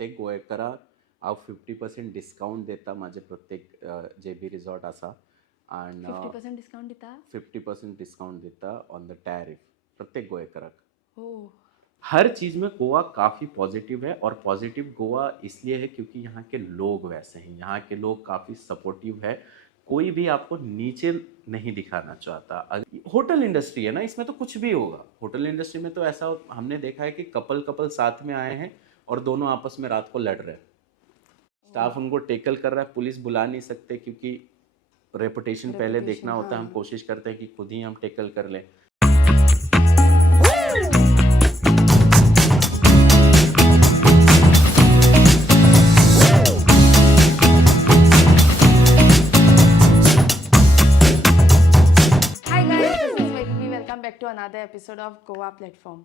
प्रत्येक गोंयकाराक हांव 50% डिस्कावंट देता माझे प्रत्येक JB रिसॉर्ट आसा आनी 50% डिस्काउंट दिता 50% डिस्काउंट देता ऑन द टैरिफ प्रत्येक गोंयकाराक। हो हर चीज़ में गोवा काफ़ी पॉजिटिव है और पॉजिटिव गोवा इसलिए है क्योंकि यहाँ के लोग वैसे हैं, यहाँ के लोग काफ़ी सपोर्टिव है, कोई भी आपको नीचे नहीं दिखाना चाहता। होटल इंडस्ट्री है ना, इसमें तो कुछ भी होगा। होटल इंडस्ट्री में तो ऐसा हमने देखा है कि कपल कपल साथ में आए हैं और दोनों आपस में रात को लड़ रहे हैं, स्टाफ उनको टेकल कर रहा है, पुलिस बुला नहीं सकते क्योंकि रेपुटेशन पहले देखना रेपुटेशन होता है। हम हाँ कोशिश करते हैं कि खुद ही हम टेकल कर लें। Hi guys, this is Vaidehi. Welcome back to another episode of Goa Platform.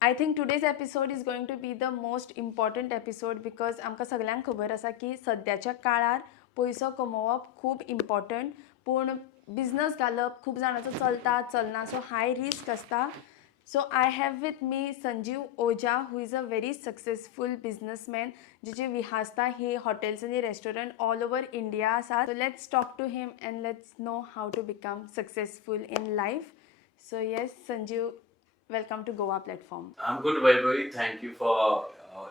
I think today's episode is going to be the most important episode because आमकां सगळ्यांक खबर आसा की सद्याच्या काळार पयसो कमोवप खूब इम्पॉर्टंट पूण बिजनस घालप खूब जाणांचो चलता चलना सो हाय रिस्क आसता. So I have with me Sanjeev Oja, who is a very successful businessman. जिचे विहासता ही hotels आणि restaurant all over India आसात. So let's talk to him and let's know how to become successful in life. So yes, Sanjeev, welcome to Goa Platform. I'm good, Vaibhavi. Thank you for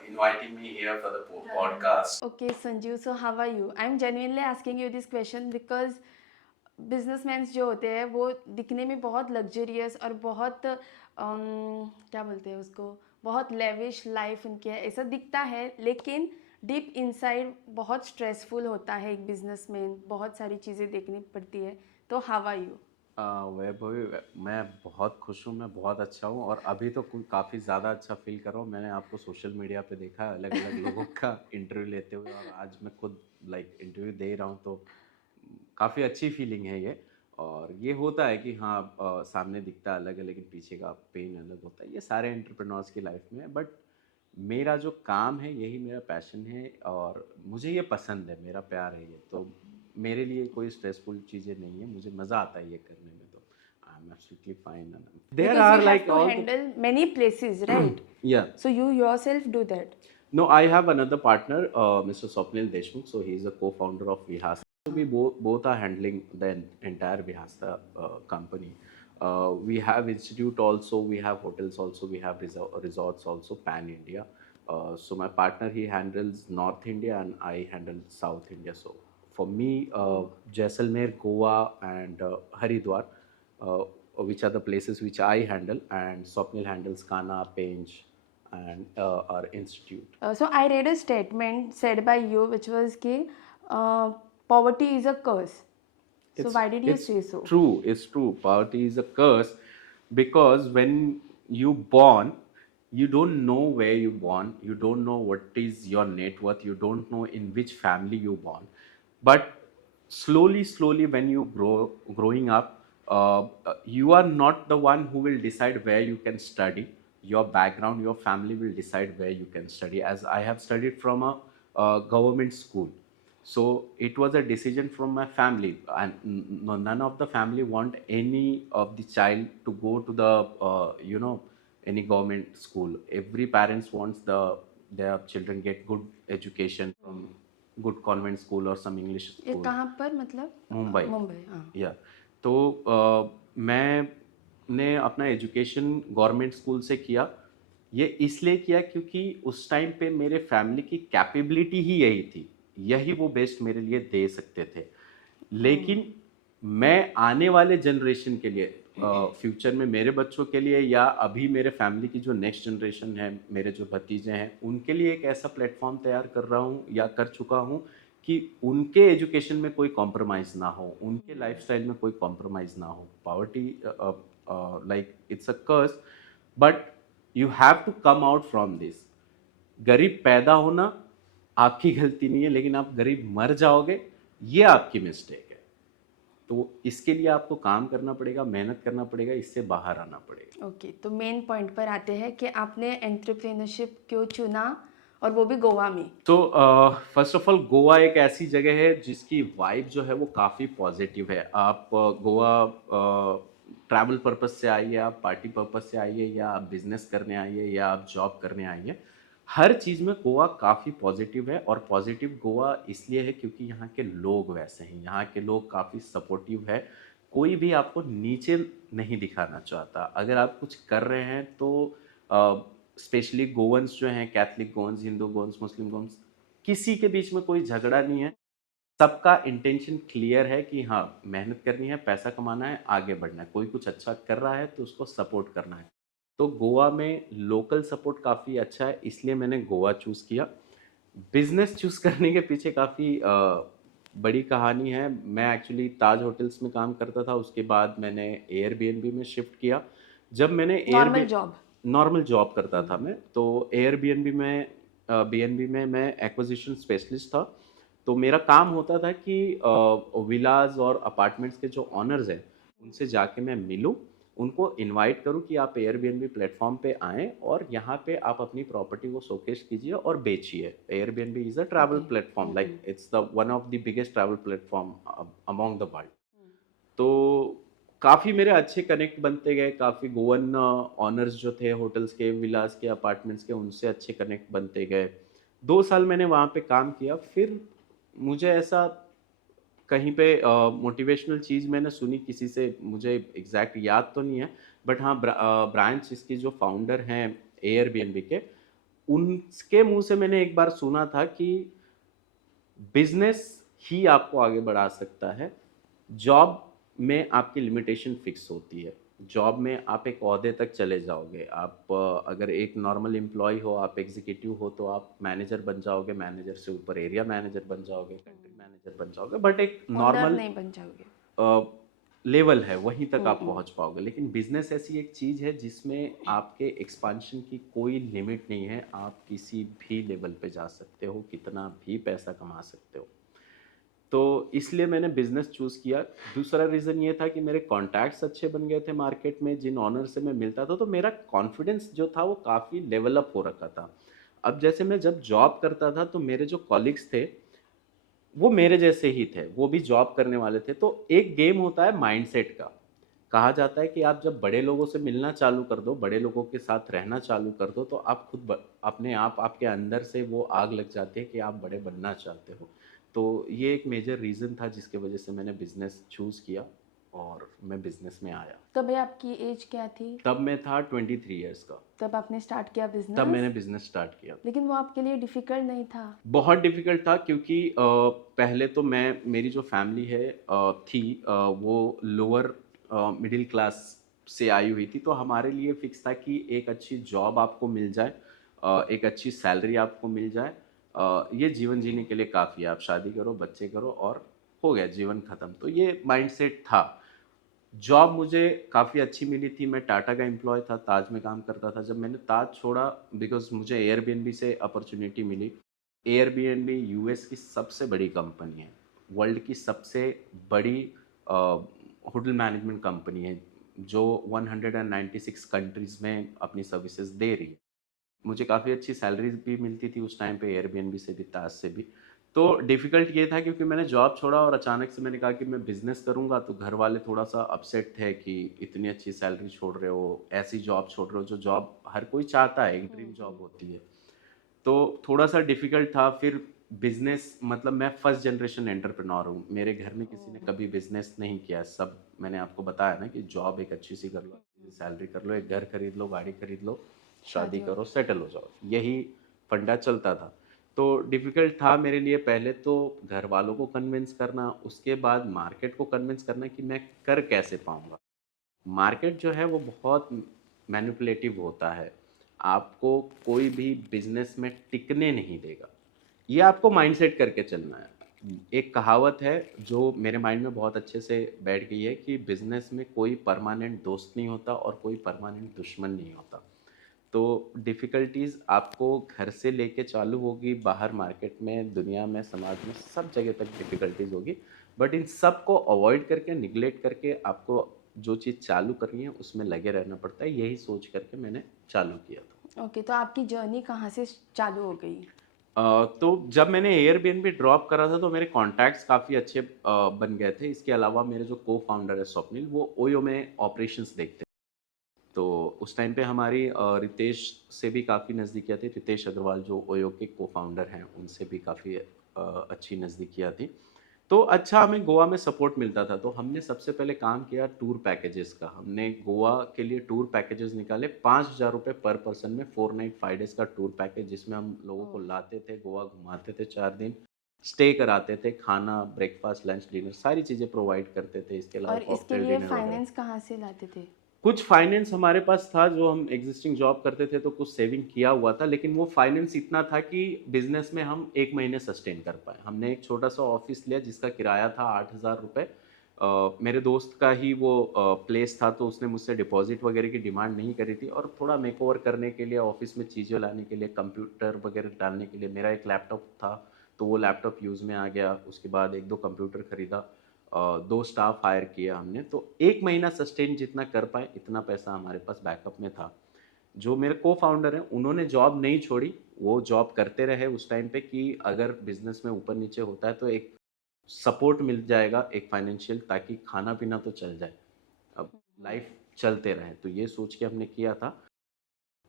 inviting me here for the podcast. Okay, Sanjeev, so how are you? I'm genuinely asking you this question because businessman जो होते हैं वो दिखने में बहुत luxurious और बहुत क्या बोलते हैं उसको, बहुत लेविश लाइफ उनकी है ऐसा दिखता है, लेकिन डीप इनसाइड बहुत स्ट्रेसफुल होता है एक बिजनेसमैन, बहुत सारी चीज़ें देखनी पड़ती है. तो हाउ आर यू? वैभवी, मैं बहुत खुश हूँ, मैं बहुत अच्छा हूँ और अभी तो काफ़ी ज़्यादा अच्छा फील कर रहा हूँ। मैंने आपको सोशल मीडिया पे देखा है अलग अलग लोगों का इंटरव्यू लेते हुए और आज मैं खुद इंटरव्यू दे रहा हूँ, तो काफ़ी अच्छी फीलिंग है ये। और ये होता है कि हाँ, सामने दिखता अलग है लेकिन पीछे का पेन अलग होता है, ये सारे एंटरप्रेन्योर्स की लाइफ में है। बट मेरा जो काम है यही मेरा पैशन है और मुझे ये पसंद है, मेरा प्यार है ये, तो मेरे लिए कोई स्ट्रेसफुल चीज़ें नहीं है, मुझे मज़ा आता है ये करने में, तो I am absolutely fine. There Because are you have like to all handle many places, right? या So you yourself do that. No, I have another partner, Mr. Swapnil Deshmukh. So he is a co-founder of Vihasta. So we both are handling the entire Vihasta company. We have institute also, we have hotels also, we have resorts also, pan India. So my partner, he handles North India and I handle South India. So for me, Jaisalmer, Goa and Haridwar, which are the places which I handle, and Swapnil handles Kana, Pench, and our institute. So I read a statement said by you which was कि poverty is a curse. So why did you It's say so? true. It's true. Poverty is a curse because when you born, you don't know where you born. You don't know what is your net worth. You don't know in which family you born. But slowly, when you growing up, you are not the one who will decide where you can study. Your background, your family will decide where you can study. As I have studied from a government school, so it was a decision from my family, and none of the family want any of the child to go to the any government school. Every parents wants their children get good education from good convent school or some English ये school. कहाँ पर मतलब? मुंबई. मुंबई हाँ. या तो मैंने अपना education government school से किया। ये इसलिए किया क्योंकि उस टाइम पे मेरे फैमिली की कैपेबिलिटी ही यही थी, यही वो बेस्ट मेरे लिए दे सकते थे। लेकिन मैं आने वाले जनरेशन के लिए, फ्यूचर में मेरे बच्चों के लिए या अभी मेरे फैमिली की जो नेक्स्ट जनरेशन है, मेरे जो भतीजे हैं, उनके लिए एक ऐसा प्लेटफॉर्म तैयार कर रहा हूँ या कर चुका हूँ कि उनके एजुकेशन में कोई कॉम्प्रोमाइज़ ना हो, उनके लाइफस्टाइल में कोई कॉम्प्रोमाइज़ ना हो। Poverty like it's a curse, but you have to come out from this. गरीब पैदा होना आपकी गलती नहीं है, लेकिन आप गरीब मर जाओगे ये आपकी मिस्टेक है। तो इसके लिए आपको काम करना पड़ेगा, मेहनत करना पड़ेगा, इससे बाहर आना पड़ेगा। ओके, तो मेन पॉइंट पर आते हैं कि आपने एंटरप्रेन्योरशिप क्यों चुना और वो भी गोवा में? तो फर्स्ट ऑफ ऑल गोवा एक ऐसी जगह है जिसकी वाइब जो है वो काफ़ी पॉजिटिव है। आप गोवा ट्रैवल पर्पस से आइए, आप पार्टी पर्पस से आइए, या आप बिजनेस करने आइए, या आप जॉब करने आइए, हर चीज़ में गोवा काफ़ी पॉजिटिव है, और पॉजिटिव गोवा इसलिए है क्योंकि यहाँ के लोग वैसे हैं, यहाँ के लोग काफ़ी सपोर्टिव है। कोई भी आपको नीचे नहीं दिखाना चाहता। अगर आप कुछ कर रहे हैं तो स्पेशली गोवंस जो हैं, कैथलिक गोवंस, हिंदू गोवंस, मुस्लिम गोवंस, किसी के बीच में कोई झगड़ा नहीं है। सबका इंटेंशन क्लियर है कि हाँ, मेहनत करनी है, पैसा कमाना है, आगे बढ़ना है। कोई कुछ अच्छा कर रहा है तो उसको सपोर्ट करना है। तो गोवा में लोकल सपोर्ट काफ़ी अच्छा है, इसलिए मैंने गोवा चूज़ किया। बिजनेस चूज़ करने के पीछे काफ़ी बड़ी कहानी है। मैं एक्चुअली ताज होटल्स में काम करता था, उसके बाद मैंने एयरबीएनबी में शिफ्ट किया। जब मैंने नॉर्मल जॉब। नॉर्मल जॉब करता था मैं, तो एयरबीएनबी में बीएनबी में मैं एक्विजिशन स्पेशलिस्ट था। तो मेरा काम होता था कि विलाज और अपार्टमेंट्स के जो ऑनर्स हैं उनसे जाके मैं मिलूं, उनको इनवाइट करूं कि आप एयरबीएनबी प्लेटफॉर्म पे आएँ और यहाँ पे आप अपनी प्रॉपर्टी को शोकेस कीजिए और बेचिए। Airbnb is a travel okay. Platform, like it's the one of the biggest travel platform among the world. तो काफ़ी मेरे अच्छे कनेक्ट बनते गए, काफ़ी गोवन ऑनर्स जो थे होटल्स के, विलास के, अपार्टमेंट्स के, उनसे अच्छे कनेक्ट बनते गए। 2 साल मैंने वहाँ पे काम किया। फिर मुझे ऐसा कहीं पे मोटिवेशनल चीज़ मैंने सुनी किसी से, मुझे एग्जैक्ट याद तो नहीं है, बट हाँ, ब्रांच इसकी जो फाउंडर हैं एयरबीएनबी के, उनके मुंह से मैंने एक बार सुना था कि बिजनेस ही आपको आगे बढ़ा सकता है। जॉब में आपकी लिमिटेशन फिक्स होती है। जॉब में आप एक ओहदे तक चले जाओगे। आप अगर एक नॉर्मल एम्प्लॉय हो, आप एग्जीक्यूटिव हो, तो आप मैनेजर बन जाओगे, मैनेजर से ऊपर एरिया मैनेजर बन जाओगे, कंट्री मैनेजर बन जाओगे, बट एक ओनर नॉर्मल नहीं बन जाओगे। लेवल है, वहीं तक आप पहुंच पाओगे। लेकिन बिजनेस ऐसी एक चीज़ है जिसमें आपके एक्सपांशन की कोई लिमिट नहीं है। आप किसी भी लेवल पे जा सकते हो, कितना भी पैसा कमा सकते हो। तो इसलिए मैंने बिज़नेस चूज़ किया। दूसरा रीज़न ये था कि मेरे कॉन्टैक्ट्स अच्छे बन गए थे मार्केट में, जिन ऑनर से मैं मिलता था, तो मेरा कॉन्फिडेंस जो था वो काफ़ी लेवल अप हो रखा था। अब जैसे मैं जब जॉब करता था तो मेरे जो कॉलीग्स थे, वो मेरे जैसे ही थे, वो भी जॉब करने वाले थे। तो एक गेम होता है माइंडसेट का। कहा जाता है कि आप जब बड़े लोगों से मिलना चालू कर दो, बड़े लोगों के साथ रहना चालू कर दो, तो आप खुद अपने आप आपके अंदर से वो आग लग जाती है कि आप बड़े बनना चाहते हो। तो ये एक मेजर रीज़न था जिसकी वजह से मैंने बिज़नेस चूज़ किया और मैं बिज़नेस में आया। तब आपकी एज क्या थी? तब मैं था 23 ईयर्स का। तब आपने स्टार्ट किया तब मैंने बिजनेस? बिज़नेस स्टार्ट किया। लेकिन वो आपके लिए डिफिकल्ट नहीं था? बहुत डिफ़िकल्ट था क्योंकि पहले तो मेरी जो फैमिली है थी, वो लोअर मिडिल क्लास से आई हुई थी। तो हमारे लिए फ़िक्स था कि एक अच्छी जॉब आपको मिल जाए, एक अच्छी सैलरी आपको मिल जाए, ये जीवन जीने के लिए काफ़ी है। आप शादी करो, बच्चे करो और हो गया जीवन ख़त्म। तो ये माइंडसेट था। जॉब मुझे काफ़ी अच्छी मिली थी। मैं टाटा का एम्प्लॉय था, ताज में काम करता था। जब मैंने ताज छोड़ा, बिकॉज़ मुझे एयरबीएनबी से अपॉर्चुनिटी मिली। एयरबीएनबी यूएस की सबसे बड़ी कंपनी है, वर्ल्ड की सबसे बड़ी अ, होटल मैनेजमेंट कंपनी है, जो 196 कंट्रीज़ में अपनी सर्विसेज दे रही है। मुझे काफ़ी अच्छी सैलरीज भी मिलती थी उस टाइम पे, एयरबीएनबी से भी, ताज से भी। तो डिफ़िकल्ट ये था क्योंकि मैंने जॉब छोड़ा और अचानक से मैंने कहा कि मैं बिज़नेस करूँगा, तो घर वाले थोड़ा-सा अपसेट थे कि इतनी अच्छी सैलरी छोड़ रहे हो, ऐसी जॉब छोड़ रहे हो, जो जॉब हर कोई चाहता है, एक ड्रीम जॉब होती है। तो थोड़ा-सा डिफ़िकल्ट था। फिर बिज़नेस, मतलब मैं फर्स्ट जनरेशन एंटरप्रेन्योर हूँ। मेरे घर में किसी ने कभी बिज़नेस नहीं किया है। सब, मैंने आपको बताया ना कि जॉब एक अच्छी-सी कर लो, अच्छी-सी सैलरी कर लो, एक घर खरीद लो, गाड़ी खरीद लो, शादी शादी हो करो, सेटल हो जाओ। यही फंडा चलता था। तो डिफ़िकल्ट था मेरे लिए पहले तो घर वालों को कन्विंस करना, उसके बाद मार्केट को कन्विंस करना कि मैं कर कैसे पाऊँगा। मार्केट जो है वो बहुत मैनिपुलेटिव होता है। आपको कोई भी बिज़नेस में टिकने नहीं देगा। ये आपको माइंडसेट करके चलना है। एक कहावत है जो मेरे माइंड में बहुत अच्छे से बैठ गई है कि बिज़नेस में कोई परमानेंट दोस्त नहीं होता और कोई परमानेंट दुश्मन नहीं होता। तो डिफ़िकल्टीज़ आपको घर से लेके चालू होगी, बाहर मार्केट में, दुनिया में, समाज में, सब जगह तक डिफ़िकल्टीज़ होगी। बट इन सब को अवॉइड करके, नेग्लेक्ट करके आपको जो चीज़ चालू करनी है उसमें लगे रहना पड़ता है। यही सोच करके मैंने चालू किया था। ओके, तो आपकी जर्नी कहाँ से चालू हो गई? तो जब मैंने एयरबीएनबी ड्रॉप करा था तो मेरे कॉन्टैक्ट्स काफ़ी अच्छे बन गए थे। इसके अलावा मेरे जो को-फाउंडर है स्वप्निल, वो ओयो में ऑपरेशंस देखते हैं। तो उस टाइम पे हमारी रितेश से भी काफ़ी नज़दीकियाँ थी। रितेश अग्रवाल जो ओयो के को-फाउंडर हैं, उनसे भी काफ़ी अच्छी नज़दीकियाँ थी। तो अच्छा हमें गोवा में सपोर्ट मिलता था, तो हमने सबसे पहले काम किया टूर पैकेजेस का। हमने गोवा के लिए टूर पैकेजेस निकाले, 5,000 रुपये पर पर्सन में 4 नाइट 5 डेज़ का टूर पैकेज, जिसमें हम लोगों को ओह! लाते थे, गोवा घुमाते थे 4 दिन, स्टे कराते थे, खाना, ब्रेकफ़ास्ट, लंच, डिनर सारी चीज़ें प्रोवाइड करते थे, इसके अलावा और इसके कॉकटेल लिए डिनर वगैरह। फाइनेंस कहाँ से लाते थे? कुछ फाइनेंस हमारे पास था, जो हम एग्जिस्टिंग जॉब करते थे तो कुछ सेविंग किया हुआ था, लेकिन वो फाइनेंस इतना था कि बिजनेस में हम 1 महीने सस्टेन कर पाए। हमने एक छोटा-सा ऑफिस लिया जिसका किराया था 8,000 रुपए। मेरे दोस्त का ही वो प्लेस था, तो उसने मुझसे डिपॉज़िट वगैरह की डिमांड नहीं करी थी, और थोड़ा मेकओवर करने के लिए, ऑफिस में चीज़ें लाने के लिए, कंप्यूटर वगैरह डालने के लिए मेरा एक लैपटॉप था, तो वो लैपटॉप यूज़ में आ गया। उसके बाद 1-2 कंप्यूटर खरीदा, 2 स्टाफ हायर किया हमने, तो 1 महीना सस्टेन जितना कर पाए, इतना पैसा हमारे पास बैकअप में था। जो मेरे को-फाउंडर हैं, उन्होंने जॉब नहीं छोड़ी, वो जॉब करते रहे उस टाइम पे कि अगर बिज़नेस में ऊपर-नीचे होता है तो एक सपोर्ट मिल जाएगा, एक फाइनेंशियल, ताकि खाना-पीना तो चल जाए। अब लाइफ़ चलते रहे, तो ये सोच के हमने किया था।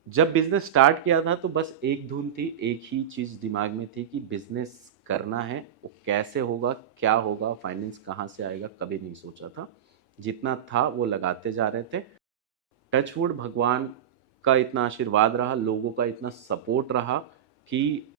जब बिज़नेस स्टार्ट किया था तो बस एक धुन थी, एक ही चीज़ दिमाग में थी कि बिज़नेस करना है, वो कैसे होगा, क्या होगा, फाइनेंस कहाँ से आएगा, कभी नहीं सोचा था। जितना था वो लगाते जा रहे थे। टच वुड, भगवान का इतना आशीर्वाद रहा, लोगों का इतना सपोर्ट रहा कि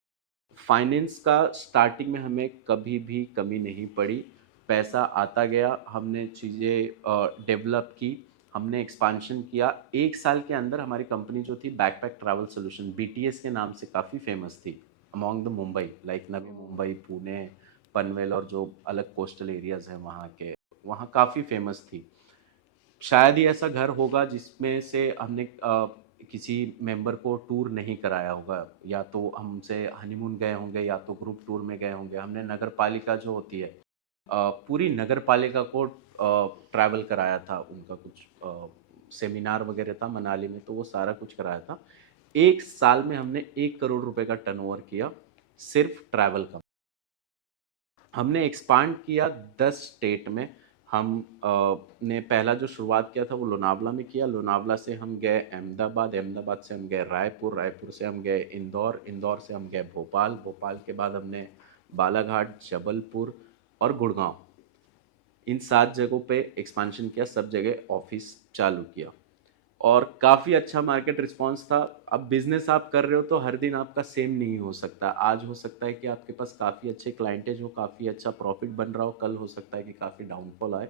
फाइनेंस का स्टार्टिंग में हमें कभी भी कमी नहीं पड़ी। पैसा आता गया, हमने चीज़ें डेवलप की, हमने एक्सपांशन किया। 1 साल के अंदर हमारी कंपनी जो थी, बैकपैक ट्रैवल सॉल्यूशन, बीटीएस के नाम से काफ़ी फेमस थी अमॉन्ग द मुंबई, लाइक नवी ओह! मुंबई, पुणे, पनवेल और जो अलग कोस्टल एरियाज़ हैं वहाँ के, वहाँ काफ़ी फेमस थी। शायद ही ऐसा घर होगा जिसमें से हमने किसी मेंबर को टूर नहीं कराया होगा, या तो हमसे हनीमून गए होंगे, या तो ग्रुप टूर में गए होंगे। हमने नगर पालिका जो होती है, पूरी नगर पालिका को ट्रैवल कराया था, उनका कुछ सेमिनार वगैरह था मनाली में, तो वो सारा कुछ कराया था। 1 साल में हमने 1 करोड़ रुपए का टर्नओवर किया, सिर्फ ट्रैवल का। हमने एक्सपांड किया 10 स्टेट में। हम ने पहला जो शुरुआत किया था वो लोनावला में किया। लोनावला से हम गए अहमदाबाद, अहमदाबाद से हम गए रायपुर, रायपुर से हम गए इंदौर, इंदौर से हम गए भोपाल, भोपाल के बाद हमने बालाघाट, जबलपुर और गुड़गांव, इन 7 जगहों पे एक्सपांशन किया, सब जगह ऑफिस चालू किया, और काफ़ी अच्छा मार्केट रिस्पॉन्स था। अब बिज़नेस आप कर रहे हो तो हर दिन आपका सेम नहीं हो सकता। आज हो सकता है कि आपके पास काफ़ी अच्छे क्लाइंटेज हो, काफ़ी अच्छा प्रॉफिट बन रहा हो, कल हो सकता है कि काफ़ी डाउनफॉल आए।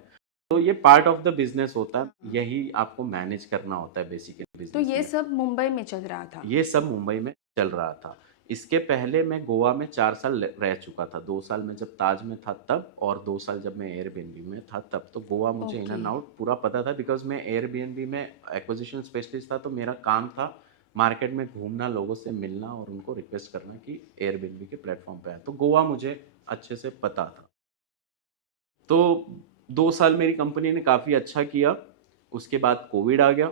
तो ये पार्ट ऑफ द बिज़नेस होता है, हाँ। यही आपको मैनेज करना होता है बेसिकली तो बिज़नेस ये में। सब मुंबई में चल रहा था? ये सब मुंबई में चल रहा था। इसके पहले मैं गोवा में 4 साल रह चुका था। 2 साल मैं जब ताज में था तब, और 2 साल जब मैं एयरबीएनबी में था तब। तो गोवा मुझे इन ओके। एंड आउट पूरा पता था, बिकॉज़ मैं एयरबीएनबी में एक्विजिशन स्पेशलिस्ट था, तो मेरा काम था मार्केट में घूमना, लोगों से मिलना और उनको रिक्वेस्ट करना कि एयरबीएनबी के प्लेटफ़ॉर्म पे आएँ। तो गोवा मुझे अच्छे से पता था। तो 2 साल मेरी कंपनी ने काफ़ी अच्छा किया। उसके बाद कोविड आ गया।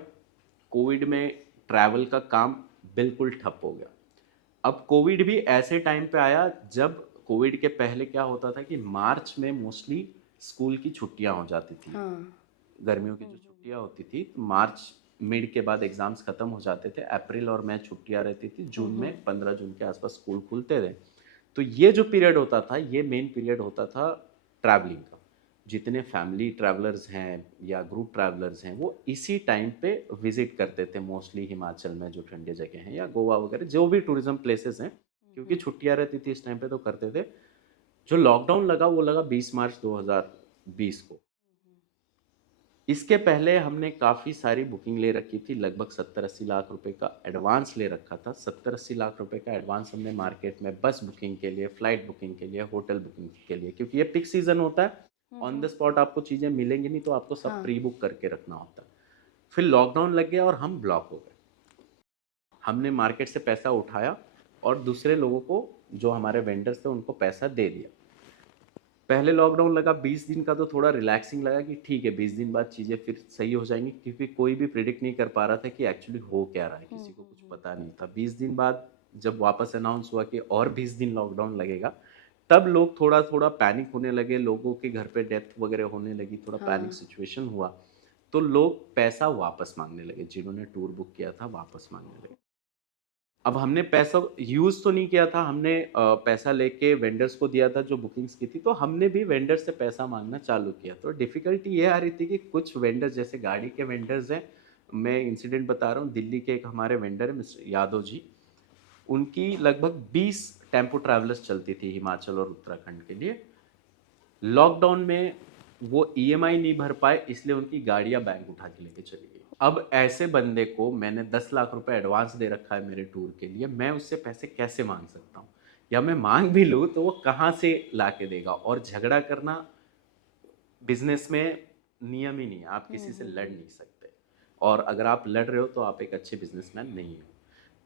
कोविड में ट्रैवल का काम बिल्कुल ठप हो गया। अब कोविड भी ऐसे टाइम पे आया जब, कोविड के पहले क्या होता था कि मार्च में मोस्टली स्कूल की छुट्टियां हो जाती थी। हाँ। गर्मियों की जो छुट्टियां होती थी, तो मार्च मिड के बाद एग्जाम्स खत्म हो जाते थे, अप्रैल और मई छुट्टियां रहती थी, जून में 15 जून के आसपास स्कूल खुलते थे। तो ये जो पीरियड होता था, ये मेन पीरियड होता था ट्रैवलिंग का। जितने फैमिली ट्रैवलर्स हैं या ग्रुप ट्रैवलर्स हैं, वो इसी टाइम पे विजिट करते थे मोस्टली हिमाचल में जो ठंडी जगह हैं, या गोवा वगैरह जो भी टूरिज्म प्लेसेस हैं, क्योंकि छुट्टियां रहती थी इस टाइम पे, तो करते थे। जो लॉकडाउन लगा वो लगा 20 मार्च 2020 को। इसके पहले हमने काफ़ी सारी बुकिंग ले रखी थी, लगभग 70-80 लाख रुपए का एडवांस ले रखा था। 70-80 लाख रुपए का एडवांस हमने मार्केट में बस बुकिंग के लिए, फ्लाइट बुकिंग के लिए, होटल बुकिंग के लिए, क्योंकि ये पीक सीज़न होता है, ऑन द स्पॉट आपको चीज़ें मिलेंगी नहीं, तो आपको सब हाँ। प्री बुक करके रखना होता है। फिर लॉकडाउन लग गया और हम ब्लॉक हो गए। हमने मार्केट से पैसा उठाया और दूसरे लोगों को, जो हमारे वेंडर्स थे, उनको पैसा दे दिया। पहले लॉकडाउन लगा 20 दिन का, तो थोड़ा रिलैक्सिंग लगा कि ठीक है, 20 दिन बाद चीज़ें फिर सही हो जाएंगी, क्योंकि कोई भी प्रिडिक्ट नहीं कर पा रहा था कि एक्चुअली हो क्या रहा है, किसी को कुछ पता नहीं था। 20 दिन बाद जब वापस अनाउंस हुआ कि और 20 दिन लॉकडाउन लगेगा, तब लोग थोड़ा थोड़ा पैनिक होने लगे, लोगों के घर पे डेथ वगैरह होने लगी, थोड़ा पैनिक हाँ। सिचुएशन हुआ। तो लोग पैसा वापस मांगने लगे, जिन्होंने टूर बुक किया था वापस मांगने लगे। अब हमने पैसा यूज़ तो नहीं किया था, हमने पैसा लेके वेंडर्स को दिया था जो बुकिंग्स की थी, तो हमने भी वेंडर से पैसा माँगना चालू किया। तो डिफ़िकल्टी ये आ रही थी कि कुछ वेंडर्स जैसे गाड़ी के वेंडर्स हैं, मैं इंसिडेंट बता रहा हूँ, दिल्ली के एक हमारे वेंडर हैं मिस्टर यादव जी, उनकी लगभग 20 टेम्पो ट्रैवलर्स चलती थी हिमाचल और उत्तराखंड के लिए। लॉकडाउन में वो ईएमआई नहीं भर पाए, इसलिए उनकी गाड़ियाँ बैंक उठा के लेके चली गई। अब ऐसे बंदे को मैंने 10 लाख रुपए एडवांस दे रखा है मेरे टूर के लिए, मैं उससे पैसे कैसे माँग सकता हूँ? या मैं माँग भी लूँ तो वो कहाँ से ला के देगा? और झगड़ा करना बिज़नेस में नियम ही नहीं है, आप किसी से लड़ नहीं सकते। और अगर आप लड़ रहे हो तो आप एक अच्छे बिज़नेसमैन नहीं हो।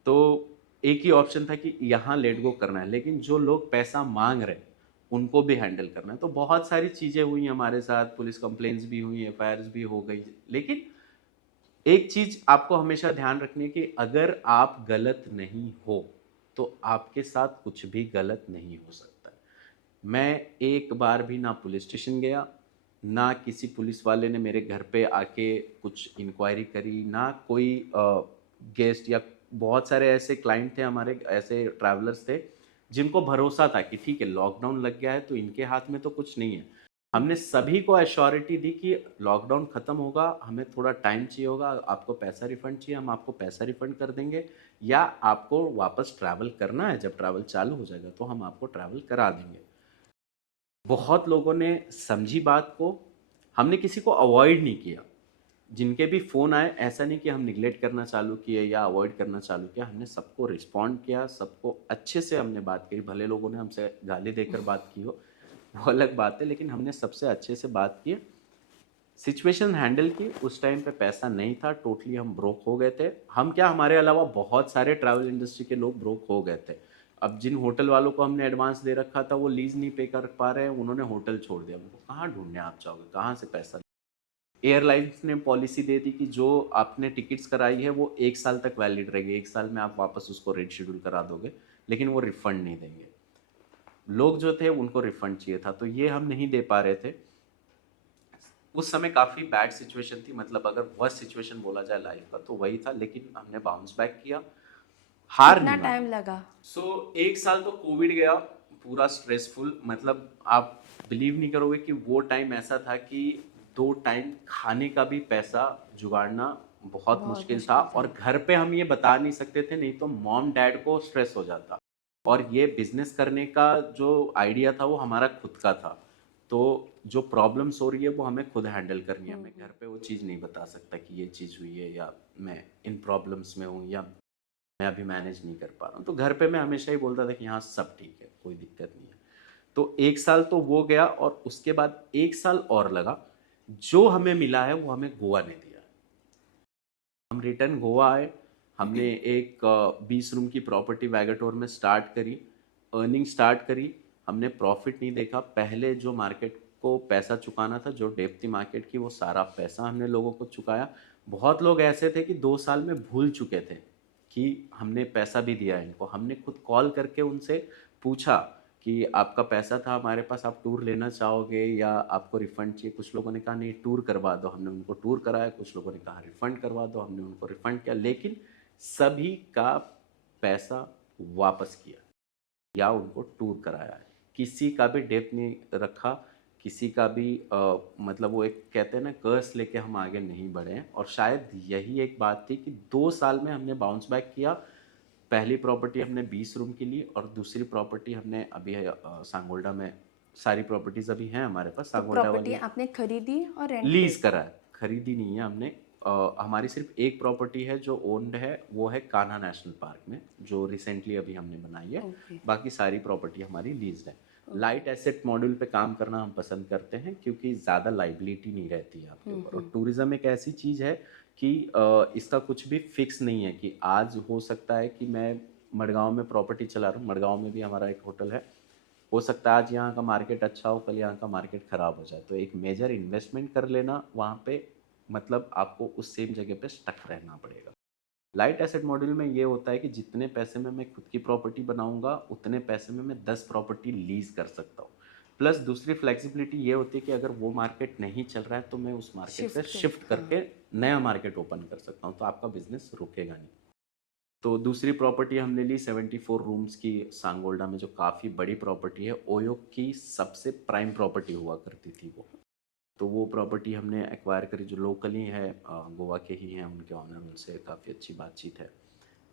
तो एक ही ऑप्शन था कि यहाँ लेट गो करना है, लेकिन जो लोग पैसा माँग रहे हैं, उनको भी हैंडल करना है। तो बहुत सारी चीज़ें हुई हमारे साथ, पुलिस कंप्लेंट्स भी हुई, एफआईआर्स भी हो गई। लेकिन एक चीज़ आपको हमेशा ध्यान रखनी है कि अगर आप गलत नहीं हो, तो आपके साथ कुछ भी गलत नहीं हो सकता है। मैं एक बार भी ना पुलिस स्टेशन गया, ना किसी पुलिस वाले ने मेरे घर पे आके कुछ इंक्वायरी करी, ना कोई गेस्ट या बहुत सारे ऐसे क्लाइंट थे हमारे, ऐसे ट्रैवलर्स थे, जिनको भरोसा था कि ठीक है लॉकडाउन लग गया है तो इनके हाथ में तो कुछ नहीं है। हमने सभी को एश्योरिटी दी कि लॉकडाउन खत्म होगा, हमें थोड़ा टाइम चाहिए होगा, आपको पैसा रिफंड चाहिए, हम आपको पैसा रिफंड कर देंगे, या आपको वापस ट्रैवल करना है, जब ट्रैवल चालू हो जाएगा तो हम आपको ट्रैवल करा देंगे। बहुत लोगों ने समझी बात को, हमने किसी को अवॉइड नहीं किया। जिनके भी फ़ोन आए, ऐसा नहीं कि हम निग्लेक्ट करना चालू किए या अवॉइड करना चालू किया, हमने सबको रिस्पॉन्ड किया, सबको अच्छे से हमने बात करी। भले लोगों ने हमसे गाली देकर बात की हो, वो अलग बात है, लेकिन हमने सबसे अच्छे से बात की, सिचुएशन हैंडल की। उस टाइम पे पैसा नहीं था, टोटली हम ब्रोक हो गए थे। हम क्या, हमारे अलावा बहुत सारे ट्रैवल इंडस्ट्री के लोग ब्रोक हो गए थे। अब जिन होटल वालों को हमने एडवांस दे रखा था, वो लीज़ नहीं पे कर पा रहे हैं, उन्होंने होटल छोड़ दिया। उनको कहाँ ढूँढने आप जाओगे, कहाँ से पैसा? एयरलाइंस ने पॉलिसी दे दी कि जो आपने टिकट्स कराई है वो 1 साल तक वैलिड रहेगी, 1 साल में आप वापस उसको रीशेड्यूल करा दोगे, लेकिन वो रिफंड नहीं देंगे। लोग जो थे उनको रिफंड चाहिए था, तो ये हम नहीं दे पा रहे थे। उस समय काफ़ी बैड सिचुएशन थी, मतलब अगर वर्स्ट सिचुएशन बोला जाए लाइफ का तो वही था, लेकिन हमने बाउंस बैक किया, हार कितना नहीं टाइम मानी। लगा? सो 1 साल तो कोविड गया, पूरा स्ट्रेसफुल, मतलब आप बिलीव नहीं करोगे कि वो टाइम ऐसा था कि 2 टाइम खाने का भी पैसा जुगाड़ना बहुत बहुत मुश्किल था, मुश्किल और था। घर पे हम ये बता नहीं सकते थे, नहीं तो मॉम डैड को स्ट्रेस हो जाता। और ये बिज़नेस करने का जो आइडिया था वो हमारा खुद का था। तो जो प्रॉब्लम्स हो रही है वो हमें खुद हैंडल करनी है, मैं घर पे वो चीज़ नहीं बता सकता कि ये चीज़ हुई है या मैं इन प्रॉब्लम्स में हूँ या मैं अभी मैनेज नहीं कर पा रहा हूँ। तो घर पे मैं हमेशा ही बोलता था कि हाँ सब ठीक है, कोई दिक्कत नहीं है। तो 1 साल तो वो गया, और उसके बाद 1 साल और लगा। जो हमें मिला है वो हमें गोवा ने दिया है। हम रिटर्न गोवा आए, हमने एक 20 रूम की प्रॉपर्टी वैगाटोर में स्टार्ट करी, अर्निंग स्टार्ट करी। हमने प्रॉफिट नहीं देखा, पहले जो मार्केट को पैसा चुकाना था, जो डेप्थ थी मार्केट की, वो सारा पैसा हमने लोगों को चुकाया। बहुत लोग ऐसे थे कि 2 साल में भूल चुके थे कि हमने पैसा भी दिया है इनको। हमने खुद कॉल करके उनसे पूछा कि आपका पैसा था हमारे पास, आप टूर लेना चाहोगे या आपको रिफ़ंड चाहिए? कुछ लोगों ने कहा नहीं टूर करवा दो, हमने उनको टूर कराया। कुछ लोगों ने कहा रिफ़ंड करवा दो, हमने उनको रिफ़ंड किया। लेकिन सभी का पैसा वापस किया या उनको टूर कराया है। किसी का भी डेप्थ नहीं रखा, किसी का भी मतलब वो एक कहते हैं ना कर्स लेके हम आगे नहीं बढ़े हैं। और शायद यही एक बात थी कि 2 साल में हमने बाउंस बैक किया। पहली प्रॉपर्टी हमने 20 रूम की ली, और दूसरी प्रॉपर्टी हमने अभी सांगोल्डा में, सारी प्रॉपर्टीज़ अभी हैं हमारे पास, तो सांगोल्डा प्रॉपर्टी वाली आपने खरीदी और रेंट पे? लीज़ करा है, खरीदी नहीं है हमने। हमारी सिर्फ एक प्रॉपर्टी है जो ओन्ड है, वो है कान्हा नेशनल पार्क में, जो रिसेंटली अभी हमने बनाई है। ओके। बाकी सारी प्रॉपर्टी हमारी लीज्ड है। लाइट एसेट मॉड्यूल पे काम करना हम पसंद करते हैं, क्योंकि ज़्यादा लाइबिलिटी नहीं रहती है आपके ऊपर। और टूरिज़्म एक ऐसी चीज़ है कि इसका कुछ भी फिक्स नहीं है कि आज हो सकता है कि मैं मडगाँव में प्रॉपर्टी चला रहा हूँ, मडगाँव में भी हमारा एक होटल है, हो सकता है आज यहाँ का मार्केट अच्छा हो, कल यहाँ का मार्केट ख़राब हो जाए। तो एक मेजर इन्वेस्टमेंट कर लेना वहाँ पे, मतलब आपको उस सेम जगह पे स्टक रहना पड़ेगा। लाइट एसेट मॉड्यूल में ये होता है कि जितने पैसे में मैं खुद की प्रॉपर्टी बनाऊंगा, उतने पैसे में मैं 10 प्रॉपर्टी लीज कर सकता हूँ। प्लस दूसरी फ्लेक्सिबिलिटी ये होती है कि अगर वो मार्केट नहीं चल रहा है तो मैं उस मार्केट से शिफ्ट करके नया मार्केट ओपन कर सकता हूँ, तो आपका बिजनेस रुकेगा नहीं। तो दूसरी प्रॉपर्टी हमने ली 74 रूम्स की सांगोल्डा में, जो काफ़ी बड़ी प्रॉपर्टी है, ओयो की सबसे प्राइम प्रॉपर्टी हुआ करती थी वो। तो वो प्रॉपर्टी हमने एक्वायर करी, जो लोकली है, गोवा के ही हैं उनके ऑनर, उनसे काफ़ी अच्छी बातचीत है।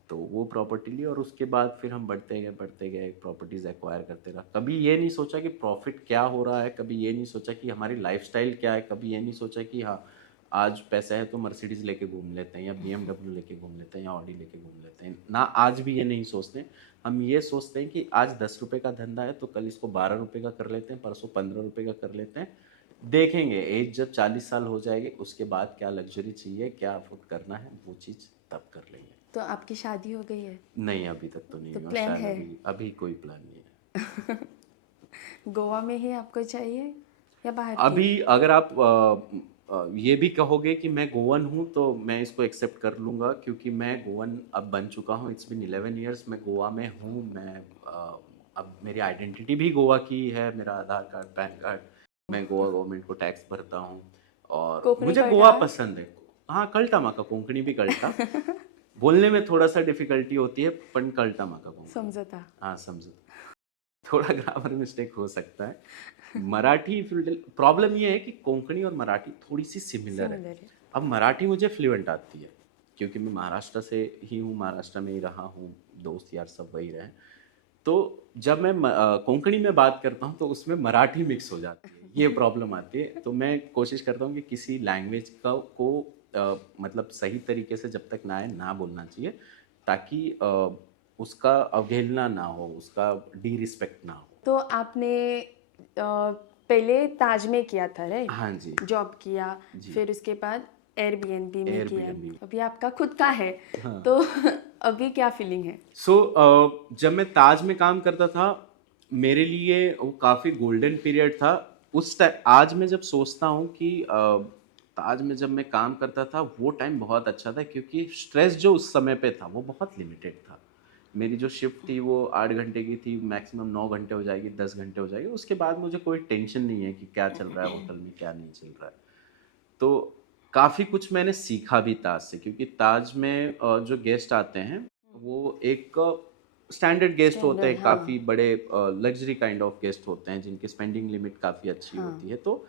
तो वो प्रॉपर्टी ली और उसके बाद फिर हम बढ़ते गए प्रॉपर्टीज़ एक्वायर करते रहा। कभी ये नहीं सोचा कि प्रॉफिट क्या हो रहा है, कभी ये नहीं सोचा कि हमारी लाइफस्टाइल क्या है, कभी ये नहीं सोचा कि हाँ आज पैसा है तो मर्सिडीज़ लेके घूम लेते हैं या BMW लेके घूम लेते हैं या ऑडी लेके घूम लेते हैं ना। आज भी ये नहीं सोचते। हम ये सोचते हैं कि आज 10 रुपये का धंधा है तो कल इसको 12 रुपये का कर लेते हैं, परसों 15 रुपये का कर लेते हैं। देखेंगे एज जब 40 साल हो जाएगी उसके बाद क्या लग्जरी चाहिए, क्या अफोर्ड करना है, वो चीज़ तब कर लेंगे। तो आपकी शादी हो गई है? नहीं, अभी तक तो नहीं तो हुआ, प्लान शायद है? अभी कोई प्लान नहीं है। गोवा में ही आपको चाहिए या बाहर की? अभी अगर आप ये भी कहोगे कि मैं गोवन हूँ तो मैं इसको एक्सेप्ट कर लूँगा, क्योंकि मैं गोवन अब बन चुका हूँ। इट्स बिन 11 ईयर्स मैं गोवा में हूँ। मैं अब मेरी आइडेंटिटी भी गोवा की है, मेरा आधार कार्ड, पैन कार्ड, मैं गोवा गवर्नमेंट को टैक्स भरता हूँ और कोकणी मुझे कळटा? गोवा पसंद है। हाँ, कळटा म्हाका, कोंकणी भी कळटा। बोलने में थोड़ा सा डिफिकल्टी होती है, पण कळटा म्हाका कोंकणी। समजता? हाँ, समझो। थोड़ा ग्रामर मिस्टेक हो सकता है। मराठी प्रॉब्लम ये है कि कोंकणी और मराठी थोड़ी सी सिमिलर है। सिमिलर है। अब मराठी मुझे फ्लुएंट आती है क्योंकि मैं महाराष्ट्र से ही हूँ, महाराष्ट्र में ही रहा हूँ, दोस्त यार सब वही रहे। तो जब मैं कोंकणी में बात करता हूँ तो उसमें मराठी मिक्स हो जाती है, ये प्रॉब्लम आती है। तो मैं कोशिश करता हूँ कि किसी लैंग्वेज का को मतलब सही तरीके से जब तक ना आए ना बोलना चाहिए, ताकि उसका अवहेलना ना हो, उसका डिरिस्पेक्ट ना हो। तो आपने पहले ताज में किया था, राइट? हाँ जी। जॉब किया, जी। फिर उसके बाद एयरबीएनबी में किया, एयरबीएनबी। अभी आपका खुद का है। हाँ। तो अभी क्या फीलिंग है? जब मैं ताज में काम करता था, मेरे लिए वो काफ़ी गोल्डन पीरियड था। उस टाइम आज मैं जब सोचता हूँ कि ताज में जब मैं काम करता था वो टाइम बहुत अच्छा था, क्योंकि स्ट्रेस जो उस समय पे था वो बहुत लिमिटेड था। मेरी जो शिफ्ट थी वो 8 घंटे की थी, मैक्सिमम 9 घंटे हो जाएगी, 10 घंटे हो जाएगी। उसके बाद मुझे कोई टेंशन नहीं है कि क्या चल रहा है होटल में, क्या नहीं चल रहा है। तो काफ़ी कुछ मैंने सीखा भी ताज से, क्योंकि ताज में जो गेस्ट आते हैं वो एक स्टैंडर्ड गेस्ट होते हैं, स्टैंडर्ड, काफ़ी हाँ। बड़े लग्जरी काइंड ऑफ गेस्ट होते हैं जिनकी स्पेंडिंग लिमिट काफ़ी अच्छी हाँ। होती है। तो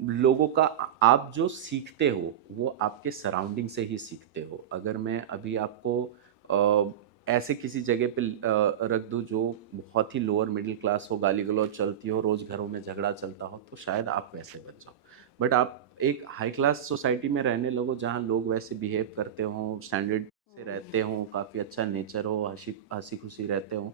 लोगों का आप जो सीखते हो वो आपके सराउंडिंग से ही सीखते हो। अगर मैं अभी आपको ऐसे किसी जगह पे रख दूँ जो बहुत ही लोअर मिडिल क्लास हो, गाली गलौज चलती हो, रोज़ घरों में झगड़ा चलता हो, तो शायद आप वैसे बन जाओ। बट आप एक हाई क्लास सोसाइटी में रहने लगो जहाँ लोग वैसे बिहेव करते हों, स्टैंडर्ड से रहते हों, काफ़ी अच्छा नेचर हो, हँसी खुशी रहते हों,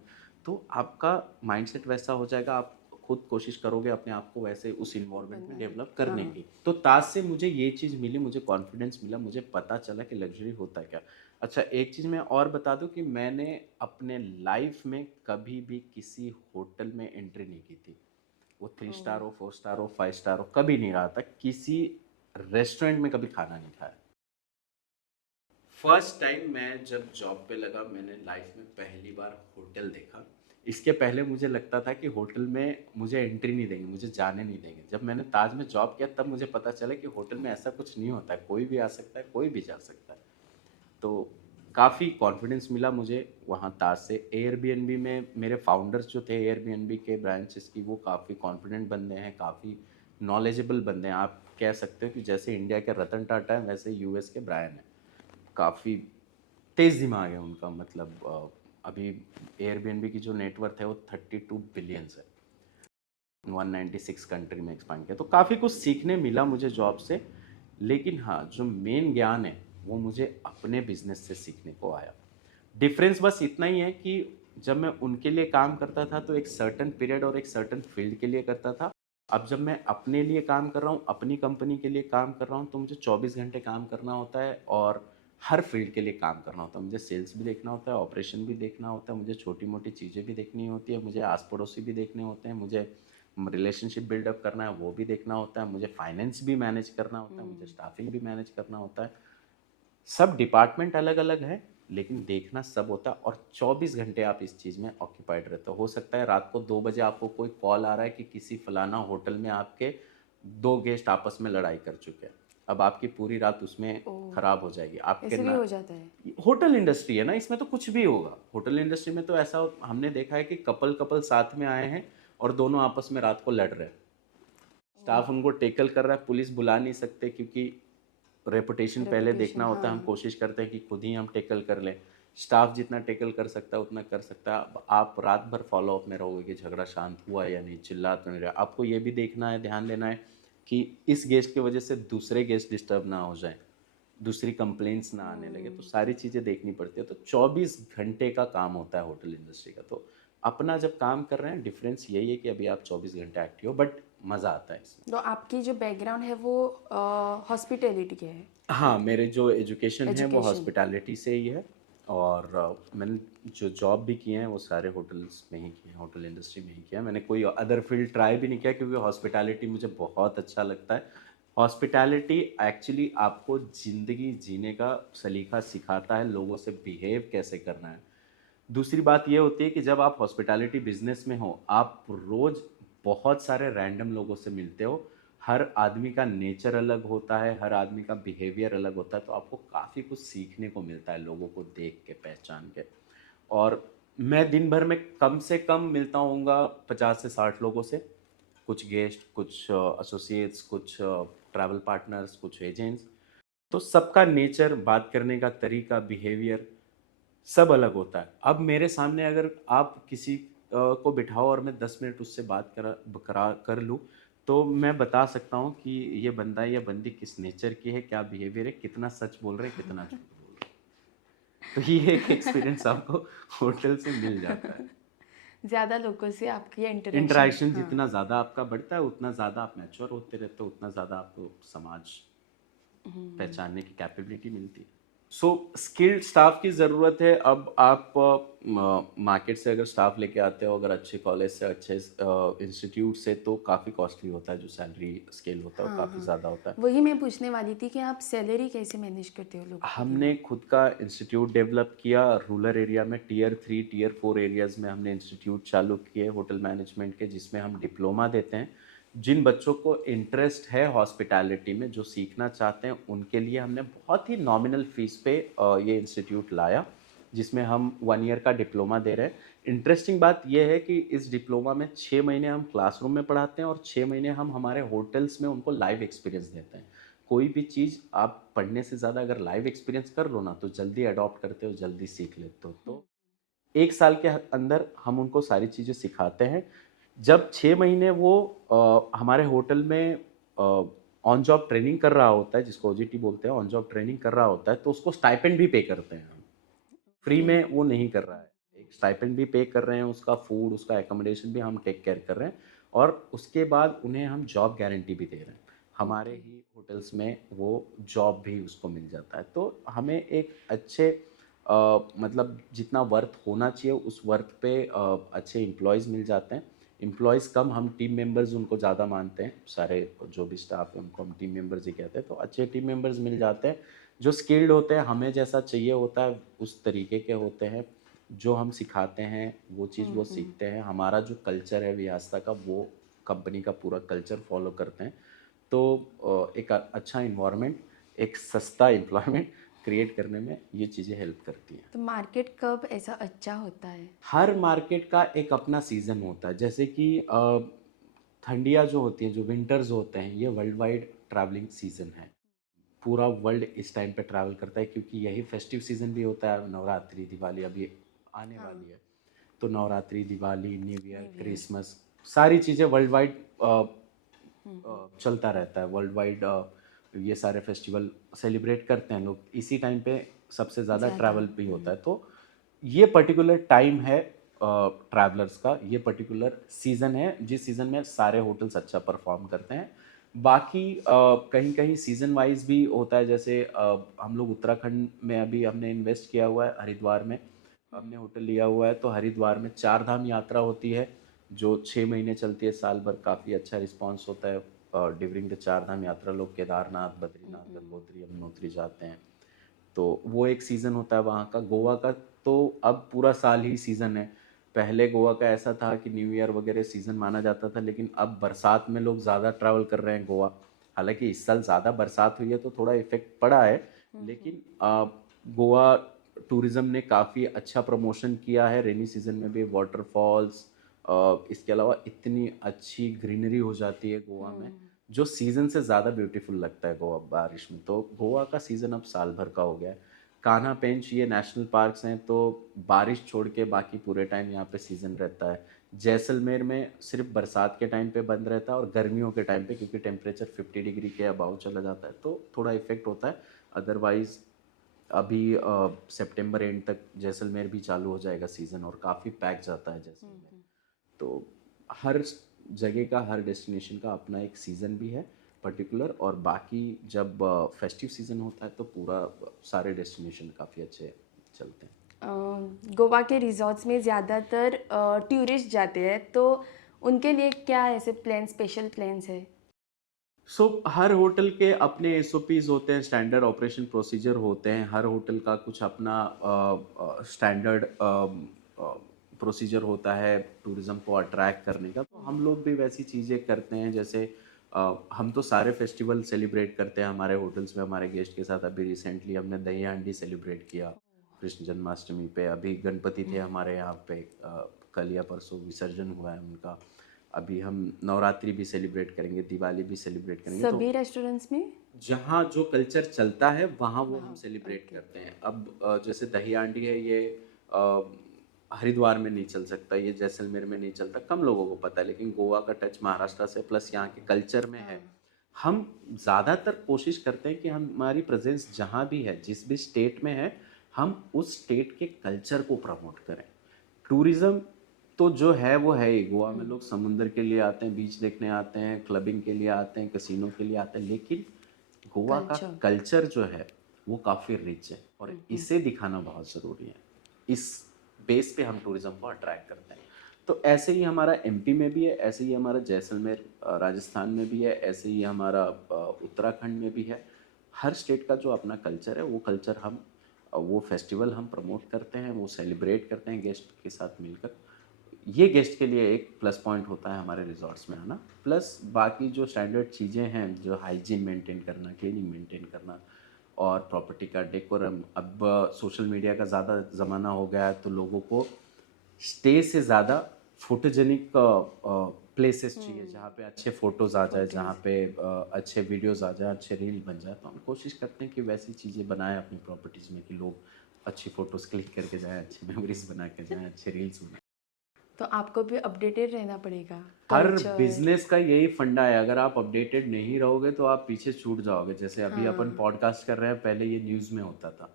तो आपका माइंडसेट वैसा हो जाएगा। आप खुद कोशिश करोगे अपने आप को वैसे उस इन्वायरमेंट में डेवलप करने की। तो ताज से मुझे ये चीज़ मिली, मुझे कॉन्फिडेंस मिला, मुझे पता चला कि लग्जरी होता क्या। अच्छा, एक चीज़ मैं और बता दूं कि मैंने अपने लाइफ में कभी भी किसी होटल में एंट्री नहीं की थी। वो 3 स्टार हो, 4 स्टार हो, 5 स्टार हो, कभी नहीं रहा था। किसी रेस्टोरेंट में कभी खाना नहीं खाया। फर्स्ट टाइम मैं जब जॉब पे लगा, मैंने लाइफ में पहली बार होटल देखा। इसके पहले मुझे लगता था कि होटल में मुझे एंट्री नहीं देंगे, मुझे जाने नहीं देंगे। जब मैंने ताज में जॉब किया तब मुझे पता चला कि होटल में ऐसा कुछ नहीं होता है, कोई भी आ सकता है, कोई भी जा सकता है। तो काफ़ी कॉन्फिडेंस मिला मुझे वहाँ ताज से। एयरबीएनबी में मेरे फाउंडर्स जो थे एयरबीएनबी के ब्रांचेस की, वो काफ़ी कॉन्फिडेंट बंदे हैं, काफ़ी नॉलेजेबल बंदे हैं। आप कह सकते हो कि जैसे इंडिया के रतन टाटा हैं वैसे यूएस के ब्रायन हैं। काफ़ी तेज़ दिमाग है उनका। मतलब अभी एयरबीएनबी की जो नेटवर्थ है वो 32 बिलियंस है, 196 कंट्री में एक्सपांड किया। तो काफ़ी कुछ सीखने मिला मुझे जॉब से। लेकिन हाँ, जो मेन ज्ञान है वो मुझे अपने बिजनेस से सीखने को आया। डिफरेंस बस इतना ही है कि जब मैं उनके लिए काम करता था तो एक सर्टन पीरियड और एक सर्टन फील्ड के लिए करता था। अब जब मैं अपने लिए काम कर रहा हूँ, अपनी कंपनी के लिए काम कर रहा हूँ, तो मुझे 24 घंटे काम करना होता है और हर फील्ड के लिए काम करना होता है। मुझे सेल्स भी देखना होता है, ऑपरेशन भी देखना होता है, मुझे छोटी मोटी चीज़ें भी देखनी होती है, मुझे आस पड़ोसी भी देखने होते हैं, मुझे रिलेशनशिप बिल्डअप करना है वो भी देखना होता है, मुझे फाइनेंस भी मैनेज करना होता है, मुझे स्टाफिंग भी मैनेज करना होता है। सब डिपार्टमेंट अलग अलग है, लेकिन देखना सब होता है, और 24 घंटे आप इस चीज़ में ऑक्यूपाइड रहते हो सकता है रात को 2 बजे आपको कोई कॉल आ रहा है कि किसी फलाना होटल में आपके 2 गेस्ट आपस में लड़ाई कर चुके हैं, अब आपकी पूरी रात उसमें ओह, खराब हो जाएगी आपके ऐसे भी ना। हो जाता है। होटल इंडस्ट्री है ना, इसमें तो कुछ भी होगा। होटल इंडस्ट्री में तो ऐसा हमने देखा है कि कपल कपल साथ में आए हैं और दोनों आपस में रात को लड़ रहे हैं, स्टाफ उनको टेकल कर रहा है, पुलिस बुला नहीं सकते क्योंकि रेपुटेशन पहले देखना रेपुटेशन, होता है। हम हाँ। कोशिश करते हैं कि खुद ही हम टेकल कर लें, स्टाफ जितना टेकल कर सकता है उतना कर सकता है। अब आप रात भर फॉलो अप में रहोगे कि झगड़ा शांत हुआ या नहीं, चिल्ला तो नहीं रहा। आपको ये भी देखना है, ध्यान देना है कि इस गेस्ट की वजह से दूसरे गेस्ट डिस्टर्ब ना हो जाए, दूसरी कंप्लेंट्स ना आने लगे, तो सारी चीज़ें देखनी पड़ती है। तो 24 घंटे का काम होता है होटल इंडस्ट्री का। तो अपना जब काम कर रहे हैं, डिफरेंस यही है कि अभी आप 24 घंटे एक्टिव हो, बट मज़ा आता है इसमें। तो आपकी जो बैकग्राउंड है वो हॉस्पिटैलिटी के है, हाँ, मेरे जो एजुकेशन है वो एजुकेशन। हॉस्पिटैलिटी से ही है, और मैंने जो जॉब भी किए हैं वो सारे होटल्स में ही किए हैं, होटल इंडस्ट्री में ही किया है। मैंने कोई अदर फील्ड ट्राई भी नहीं किया क्योंकि हॉस्पिटैलिटी मुझे बहुत अच्छा लगता है। हॉस्पिटैलिटी एक्चुअली आपको ज़िंदगी जीने का सलीका सिखाता है, लोगों से बिहेव कैसे करना है। दूसरी बात ये होती है कि जब आप हॉस्पिटैलिटी बिजनेस में हो, आप रोज़ बहुत सारे रैंडम लोगों से मिलते हो। हर आदमी का नेचर अलग होता है, हर आदमी का बिहेवियर अलग होता है, तो आपको काफ़ी कुछ सीखने को मिलता है लोगों को देख के, पहचान के। और मैं दिन भर में कम से कम मिलता होऊंगा 50 से 60 लोगों से, कुछ गेस्ट, कुछ एसोसिएट्स, कुछ ट्रैवल पार्टनर्स, कुछ एजेंट्स। तो सबका नेचर, बात करने का तरीका, बिहेवियर सब अलग होता है। अब मेरे सामने अगर आप किसी को बिठाओ और मैं 10 मिनट उससे बात कर लूँ, तो मैं बता सकता हूँ कि ये बंदा या बंदी किस नेचर की है, क्या बिहेवियर है, कितना सच बोल रहे हैं, कितना झूठ बोल रहे हैं। तो ये एक एक्सपीरियंस आपको होटल से मिल जाता है। ज़्यादा लोगों से आपकी इंटरेक्शन, इंटरेक्शन हाँ। जितना ज़्यादा आपका बढ़ता है, उतना ज़्यादा आप मैच्योर होते रहते हो, उतना ज़्यादा आपको समाज पहचानने की कैपेबिलिटी मिलती है। सो स्किल्ड स्टाफ की ज़रूरत है। अब आप मार्केट से अगर स्टाफ लेके आते हो, अगर अच्छे कॉलेज से, अच्छे इंस्टीट्यूट से, तो काफ़ी कॉस्टली होता है, जो सैलरी स्केल होता है वो हाँ काफ़ी हाँ, ज़्यादा होता है। वही मैं पूछने वाली थी कि आप सैलरी कैसे मैनेज करते हो लोगों के हमने लिए। खुद का इंस्टीट्यूट डेवलप किया रूरल एरिया में, टियर 3 टियर 4 एरियाज़ में हमने इंस्टीट्यूट चालू किए होटल मैनेजमेंट के, जिसमें हम डिप्लोमा देते हैं। जिन बच्चों को इंटरेस्ट है हॉस्पिटैलिटी में, जो सीखना चाहते हैं, उनके लिए हमने बहुत ही नॉमिनल फीस पे ये इंस्टीट्यूट लाया, जिसमें हम 1 ईयर का डिप्लोमा दे रहे हैं। इंटरेस्टिंग बात यह है कि इस डिप्लोमा में 6 महीने हम क्लासरूम में पढ़ाते हैं और 6 महीने हम हमारे होटल्स में उनको लाइव एक्सपीरियंस देते हैं। कोई भी चीज़ आप पढ़ने से ज़्यादा अगर लाइव एक्सपीरियंस कर लो ना, तो जल्दी अडॉप्ट करते हो, जल्दी सीख लेते हो। तो 1 साल के अंदर हम उनको सारी चीज़ें सिखाते हैं। जब 6 महीने वो हमारे होटल में ऑन जॉब ट्रेनिंग कर रहा होता है, जिसको ओजीटी बोलते हैं, ऑन जॉब ट्रेनिंग कर रहा होता है, तो उसको स्टाइपेंड भी पे करते हैं हम। Free okay. में वो नहीं कर रहा है, एक स्टाइपेंड भी पे कर रहे हैं, उसका फूड, उसका एकोमोडेशन भी हम टेक केयर कर रहे हैं, और उसके बाद उन्हें हम जॉब गारंटी भी दे रहे हैं। हमारे ओके। ही होटल्स में वो जॉब भी उसको मिल जाता है। तो हमें एक अच्छे मतलब जितना वर्थ होना चाहिए उस वर्थ पे अच्छे एम्प्लॉयज़ मिल जाते हैं। एम्प्लॉयज़ कम, हम टीम मेंबर्स उनको ज़्यादा मानते हैं, सारे जो भी स्टाफ है उनको हम टीम मेंबर्स ही कहते हैं। तो अच्छे टीम मेंबर्स मिल जाते हैं, जो स्किल्ड होते हैं, हमें जैसा चाहिए होता है उस तरीके के होते हैं। जो हम सिखाते हैं वो चीज़ वो सीखते हैं। हमारा जो कल्चर है विहासता का, वो कंपनी का पूरा कल्चर फॉलो करते हैं। तो एक अच्छा इन्वायरमेंट, एक सस्ता एम्प्लॉयमेंट क्रिएट करने में ये चीज़ें हेल्प करती हैं। तो मार्केट कब ऐसा अच्छा होता है। हर मार्केट का एक अपना सीज़न होता है, जैसे कि ठंडियाँ जो होती हैं, जो विंटर्स होते हैं, ये वर्ल्ड वाइड ट्रैवलिंग सीज़न है। पूरा वर्ल्ड इस टाइम पे ट्रैवल करता है क्योंकि यही फेस्टिव सीज़न भी होता है। नवरात्रि, दिवाली अभी आने हाँ। वाली है, तो Navratri, Diwali, new year, new year. Christmas, सारी चीज़ें वर्ल्ड वाइड चलता रहता है। वर्ल्ड वाइड ये सारे फेस्टिवल सेलिब्रेट करते हैं लोग, इसी टाइम पे सबसे ज़्यादा ज़्यादा। ट्रैवल भी होता है। तो ये पर्टिकुलर टाइम है ट्रैवलर्स का, ये पर्टिकुलर सीज़न है जिस सीज़न में सारे होटल्स अच्छा परफॉर्म करते हैं। बाकी कहीं कहीं सीज़न वाइज भी होता है, जैसे हम लोग उत्तराखंड में अभी हमने इन्वेस्ट किया हुआ है, हरिद्वार में हमने होटल लिया हुआ है। तो हरिद्वार में 4 धाम यात्रा होती है, जो 6 महीने चलती है, साल भर। काफ़ी अच्छा रिस्पांस होता है ड्यूरिंग द 4 धाम यात्रा। लोग केदारनाथ, बद्रीनाथ, गंगोत्री, यमुनोत्री जाते हैं। तो वो एक सीज़न होता है वहाँ का। गोवा का तो अब पूरा साल ही सीज़न है। पहले गोवा का ऐसा था कि न्यू ईयर वगैरह सीज़न माना जाता था, लेकिन अब बरसात में लोग ज़्यादा ट्रैवल कर रहे हैं गोवा। हालांकि इस साल ज़्यादा बरसात हुई है तो थोड़ा इफेक्ट पड़ा है, लेकिन गोवा टूरिज़्म ने काफ़ी अच्छा प्रमोशन किया है रेनी सीज़न में भी। वाटरफॉल्स, इसके अलावा इतनी अच्छी ग्रीनरी हो जाती है गोवा में, जो सीज़न से ज़्यादा ब्यूटीफुल लगता है गोवा बारिश में। तो गोवा का सीज़न अब साल भर का हो गया है। कान्हा पेंच ये नेशनल पार्क्स हैं, तो बारिश छोड़ के बाकी पूरे टाइम यहाँ पे सीज़न रहता है। जैसलमेर में सिर्फ बरसात के टाइम पे बंद रहता है और गर्मियों के टाइम पे, क्योंकि टेम्परेचर 50 डिग्री के अबाव चला जाता है तो थोड़ा इफेक्ट होता है। अदरवाइज अभी सितंबर एंड तक जैसलमेर भी चालू हो जाएगा सीज़न और काफ़ी पैक जाता है जैसलमेर। तो हर जगह का, हर डेस्टिनेशन का अपना एक सीज़न भी है पर्टिकुलर, और बाकी जब फेस्टिव सीज़न होता है तो पूरा सारे डेस्टिनेशन काफ़ी अच्छे चलते हैं। गोवा के रिजॉर्ट्स में ज़्यादातर टूरिस्ट जाते हैं, तो उनके लिए क्या ऐसे प्लान, स्पेशल प्लान्स है? हर होटल के अपने एसओपीज होते हैं, स्टैंडर्ड ऑपरेशन प्रोसीजर होते हैं। हर होटल का कुछ अपना स्टैंडर्ड प्रोसीजर होता है टूरिज्म को अट्रैक्ट करने का। तो हम लोग भी वैसी चीज़ें करते हैं, जैसे हम तो सारे फेस्टिवल सेलिब्रेट करते हैं हमारे होटल्स में हमारे गेस्ट के साथ। अभी रिसेंटली हमने दही हांडी सेलिब्रेट किया कृष्ण जन्माष्टमी पे। अभी गणपति थे हमारे यहाँ पे, कल या परसों विसर्जन हुआ है उनका। अभी हम नवरात्रि भी सेलिब्रेट करेंगे, दिवाली भी सेलिब्रेट करेंगे। तो सभी रेस्टोरेंट्स में? जहाँ जो कल्चर चलता है वहाँ वो हम सेलिब्रेट ओके। करते हैं। अब जैसे दही हांडी है, ये अ, हरिद्वार में नहीं चल सकता, ये जैसलमेर में नहीं चलता, कम लोगों को पता है। लेकिन गोवा का टच महाराष्ट्र से प्लस यहाँ के कल्चर में है। हम ज़्यादातर कोशिश करते हैं कि हमारी प्रेजेंस जहाँ भी है, जिस भी स्टेट में है, हम उस स्टेट के कल्चर को प्रमोट करें। टूरिज्म तो जो है वो है ही। गोवा में लोग समुंदर के लिए आते हैं, बीच देखने आते हैं, क्लबिंग के लिए आते हैं, कैसीनो के लिए आते हैं, लेकिन गोवा का कल्चर। कल्चर जो है वो काफ़ी रिच है और इसे दिखाना बहुत ज़रूरी है। इस बेस पे हम टूरिज्म को अट्रैक्ट करते हैं। तो ऐसे ही हमारा एमपी में भी है, ऐसे ही हमारा जैसलमेर राजस्थान में भी है, ऐसे ही हमारा उत्तराखंड में भी है। हर स्टेट का जो अपना कल्चर है वो कल्चर हम वो फेस्टिवल हम प्रमोट करते हैं, वो सेलिब्रेट करते हैं गेस्ट के साथ मिलकर। ये गेस्ट के लिए एक प्लस पॉइंट होता है हमारे रिजॉर्ट्स में आना। प्लस बाकी जो स्टैंडर्ड चीज़ें हैं, जो हाइजीन मेंटेन करना, क्लीनिंग मेंटेन करना, और प्रॉपर्टी का डेकोरम। अब सोशल मीडिया का ज़्यादा ज़माना हो गया है, तो लोगों को स्टे से ज़्यादा फोटोजेनिक प्लेसेस चाहिए, जहाँ पे अच्छे फोटोज़ आ जाए, जहाँ पे अच्छे वीडियोज़ आ जाए, अच्छे रील बन जाए। तो हम कोशिश करते हैं कि वैसी चीज़ें बनाएं अपनी प्रॉपर्टीज़ में, कि लोग अच्छी फ़ोटोज़ क्लिक करके जाएँ, अच्छी मेमोरीज बना के जाएँ, अच्छे रील्स बनाएं। तो आपको भी अपडेटेड रहना पड़ेगा, हर कल्चर। बिजनेस का यही फंडा है, अगर आप अपडेटेड नहीं रहोगे तो आप पीछे छूट जाओगे। जैसे अभी अपन हाँ। पॉडकास्ट कर रहे हैं, पहले ये न्यूज़ में होता था,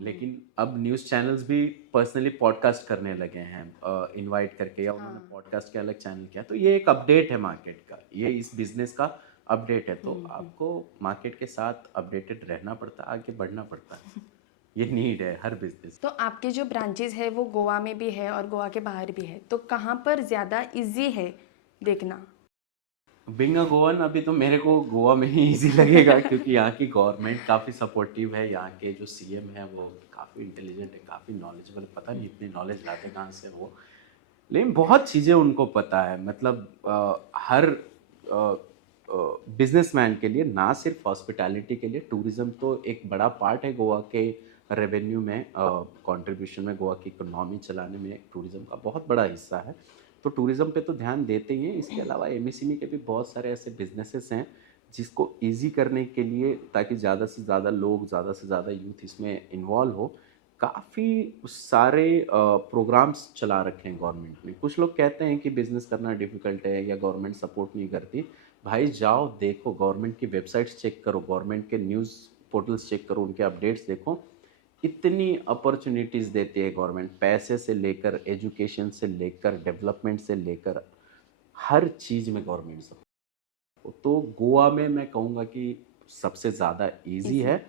लेकिन अब न्यूज़ चैनल्स भी पर्सनली पॉडकास्ट करने लगे हैं, इनवाइट करके, या उन्होंने पॉडकास्ट के अलग चैनल किया। तो ये एक अपडेट है मार्केट का, ये इस बिजनेस का अपडेट है। तो आपको मार्केट के साथ अपडेटेड रहना पड़ता है, आगे बढ़ना पड़ता है। ये नीड है हर बिजनेस। तो आपके जो ब्रांचेस है वो गोवा में भी है और गोवा के बाहर भी है, तो कहाँ पर ज़्यादा इजी है देखना? बीइंग अ गोवन, अभी तो मेरे को गोवा में ही इजी लगेगा, क्योंकि यहाँ की गवर्नमेंट काफ़ी सपोर्टिव है। यहाँ के जो सीएम है वो काफ़ी इंटेलिजेंट है, काफ़ी नॉलेजेबल। पता नहीं इतनी नॉलेज लाते कहाँ से वो, लेकिन बहुत चीज़ें उनको पता है। मतलब हर बिजनेसमैन के लिए, ना सिर्फ हॉस्पिटैलिटी के लिए, टूरिज्म तो एक बड़ा पार्ट है गोवा के रेवेन्यू में, कंट्रीब्यूशन में। गोवा की इकोनॉमी चलाने में टूरिज्म का बहुत बड़ा हिस्सा है। तो टूरिज्म पे तो ध्यान देते ही हैं। इसके अलावा एमएसएमई के भी बहुत सारे ऐसे बिजनेसेस हैं जिसको इजी करने के लिए, ताकि ज़्यादा से ज़्यादा लोग, ज़्यादा से ज़्यादा यूथ इसमें इन्वॉल्व हो, काफ़ी सारे प्रोग्राम्स चला रखे हैं गवर्नमेंट ने। कुछ लोग कहते हैं कि बिज़नेस करना डिफ़िकल्ट है या गवर्नमेंट सपोर्ट नहीं करती। भाई जाओ देखो, गवर्नमेंट की वेबसाइट्स चेक करो, गवर्नमेंट के न्यूज़ पोर्टल्स चेक करो, उनके अपडेट्स देखो। इतनी अपॉर्चुनिटीज़ देती है गवर्नमेंट, पैसे से लेकर, एजुकेशन से लेकर, डेवलपमेंट से लेकर, हर चीज़ में गवर्नमेंट सपोर्ट। तो गोवा में मैं कहूँगा कि सबसे ज़्यादा इजी इजी। है।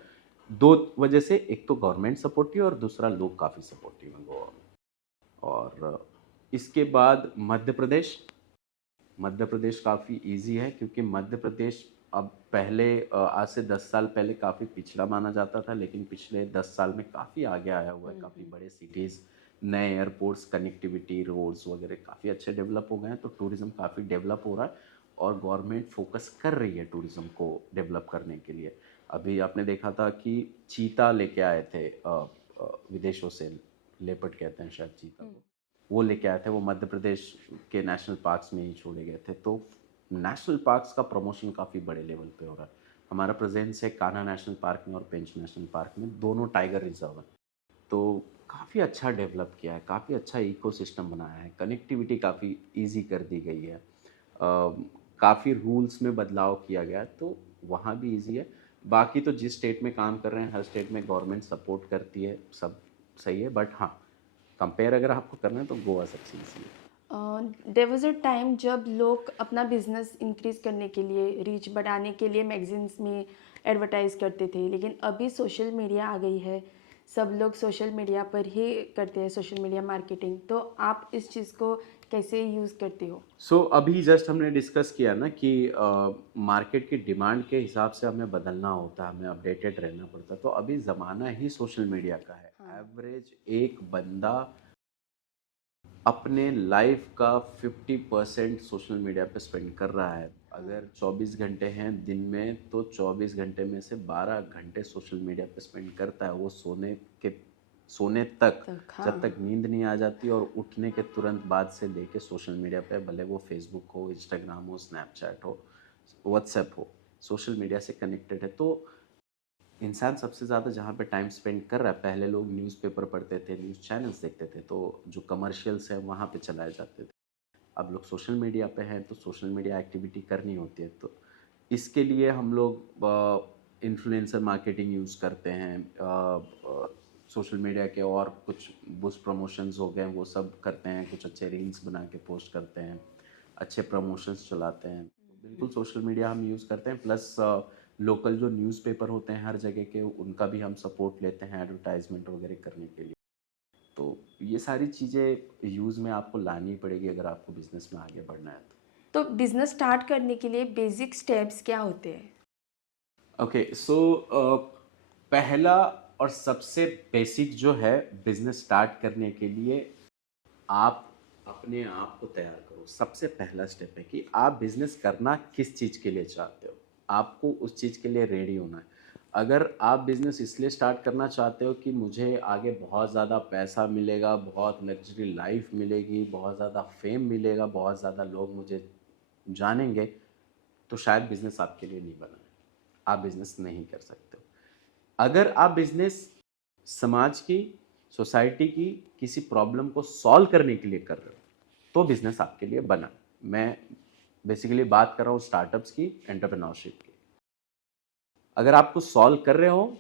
दो वजह से, एक तो गवर्नमेंट सपोर्टिव और दूसरा लोग काफ़ी सपोर्टिव हैं गोवा में। और इसके बाद मध्य प्रदेश। मध्य प्रदेश काफ़ी इजी है, क्योंकि मध्य प्रदेश अब पहले आज से 10 साल पहले काफ़ी पिछड़ा माना जाता था, लेकिन पिछले 10 साल में काफ़ी आगे आया हुआ है। काफ़ी बड़े सिटीज़, नए एयरपोर्ट्स, कनेक्टिविटी, रोड्स वगैरह काफ़ी अच्छे डेवलप हो गए हैं, तो टूरिज़्म काफ़ी डेवलप हो रहा है और गवर्नमेंट फोकस कर रही है टूरिज़्म को डेवलप करने के लिए। अभी आपने देखा था कि चीता लेके आए थे विदेशों से, लेपर्ड कहते हैं शायद चीता को, वो लेके आए थे, वो मध्य प्रदेश के नेशनल पार्क्स में ही छोड़े गए थे। तो नेशनल पार्क्स का प्रमोशन काफ़ी बड़े लेवल पे हो रहा है। हमारा प्रेजेंस है कान्हा नेशनल पार्क में और पेंच नेशनल पार्क में, दोनों टाइगर रिजर्व है। तो काफ़ी अच्छा डेवलप किया है, काफ़ी अच्छा इकोसिस्टम बनाया है, कनेक्टिविटी काफ़ी इजी कर दी गई है, काफ़ी रूल्स में बदलाव किया गया है, तो वहाँ भी इजी है। बाकी तो जिस स्टेट में काम कर रहे हैं, हर स्टेट में गवर्नमेंट सपोर्ट करती है, सब सही है, बट हाँ, कंपेयर अगर आपको करना है तो गोवा सबसे ईजी है। देयर वाज अ टाइम जब लोग अपना बिजनेस इंक्रीज करने के लिए, रीच बढ़ाने के लिए मैगजीन्स में एडवर्टाइज करते थे, लेकिन अभी सोशल मीडिया आ गई है, सब लोग सोशल मीडिया पर ही करते हैं सोशल मीडिया मार्केटिंग। तो आप इस चीज़ को कैसे यूज़ करते हो? अभी जस्ट हमने डिस्कस किया ना कि मार्केट की डिमांड के हिसाब से हमें बदलना होता है, हमें अपडेटेड रहना पड़ता है। तो अभी ज़माना ही सोशल मीडिया का है। एवरेज एक बंदा अपने लाइफ का 50% सोशल मीडिया पे स्पेंड कर रहा है। अगर 24 घंटे हैं दिन में, तो 24 घंटे में से 12 घंटे सोशल मीडिया पे स्पेंड करता है। वो सोने तक, जब तक नींद नहीं आ जाती, और उठने के तुरंत बाद से लेके सोशल मीडिया पे, भले वो फेसबुक हो, इंस्टाग्राम हो, स्नैपचैट हो, व्हाट्सएप हो, सोशल मीडिया से कनेक्टेड है। तो इंसान सबसे ज़्यादा जहाँ पे टाइम स्पेंड कर रहा है, पहले लोग न्यूज़पेपर पढ़ते थे, न्यूज़ चैनल्स देखते थे, तो जो कमर्शियल्स हैं वहाँ पे चलाए जाते थे। अब लोग सोशल मीडिया पे हैं, तो सोशल मीडिया एक्टिविटी करनी होती है, तो इसके लिए हम लोग इन्फ्लुएंसर मार्केटिंग यूज़ करते हैं। सोशल मीडिया के और कुछ बूस्ट प्रमोशंस हो गए, वो सब करते हैं, कुछ अच्छे रील्स बना के पोस्ट करते हैं, अच्छे प्रमोशंस चलाते हैं। बिल्कुल सोशल मीडिया हम यूज़ करते हैं, प्लस लोकल जो न्यूज़पेपर होते हैं हर जगह के, उनका भी हम सपोर्ट लेते हैं एडवर्टाइजमेंट वगैरह करने के लिए। तो ये सारी चीज़ें यूज़ में आपको लानी पड़ेगी अगर आपको बिज़नेस में आगे बढ़ना है तो बिजनेस स्टार्ट करने के लिए बेसिक स्टेप्स क्या होते हैं? तो। ओके, सो पहला और सबसे बेसिक जो है बिज़नेस स्टार्ट करने के लिए, आप अपने आप को तैयार करो। सबसे पहला स्टेप है कि आप बिजनेस करना किस चीज़ के लिए चाहते हो, आपको उस चीज़ के लिए रेडी होना है। अगर आप बिजनेस इसलिए स्टार्ट करना चाहते हो कि मुझे आगे बहुत ज़्यादा पैसा मिलेगा, बहुत लग्जरी लाइफ मिलेगी, बहुत ज़्यादा फेम मिलेगा, बहुत ज़्यादा लोग मुझे जानेंगे, तो शायद बिजनेस आपके लिए नहीं बना है, आप बिजनेस नहीं कर सकते हो। अगर आप बिजनेस समाज की, सोसाइटी की किसी प्रॉब्लम को सॉल्व करने के लिए कर रहे हो, तो बिजनेस आपके लिए बना। मैं बेसिकली बात कर रहा हूँ स्टार्टअप्स की, एंटरप्रेन्योरशिप की। अगर आप कुछ सॉल्व कर रहे हो,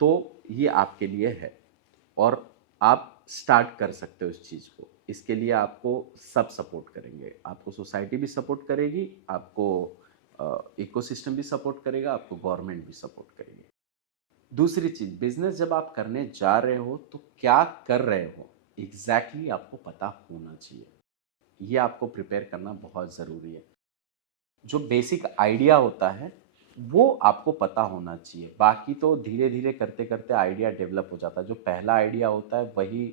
तो ये आपके लिए है और आप स्टार्ट कर सकते हो इस चीज़ को। इसके लिए आपको सब सपोर्ट करेंगे, आपको सोसाइटी भी सपोर्ट करेगी, आपको इकोसिस्टम भी सपोर्ट करेगा, आपको गवर्नमेंट भी सपोर्ट करेगी। दूसरी चीज़, बिजनेस जब आप करने जा रहे हो तो क्या कर रहे हो एग्जैक्टली आपको पता होना चाहिए। ये आपको प्रिपेयर करना बहुत ज़रूरी है। जो बेसिक आइडिया होता है वो आपको पता होना चाहिए, बाकी तो धीरे धीरे करते करते आइडिया डेवलप हो जाता है। जो पहला आइडिया होता है वही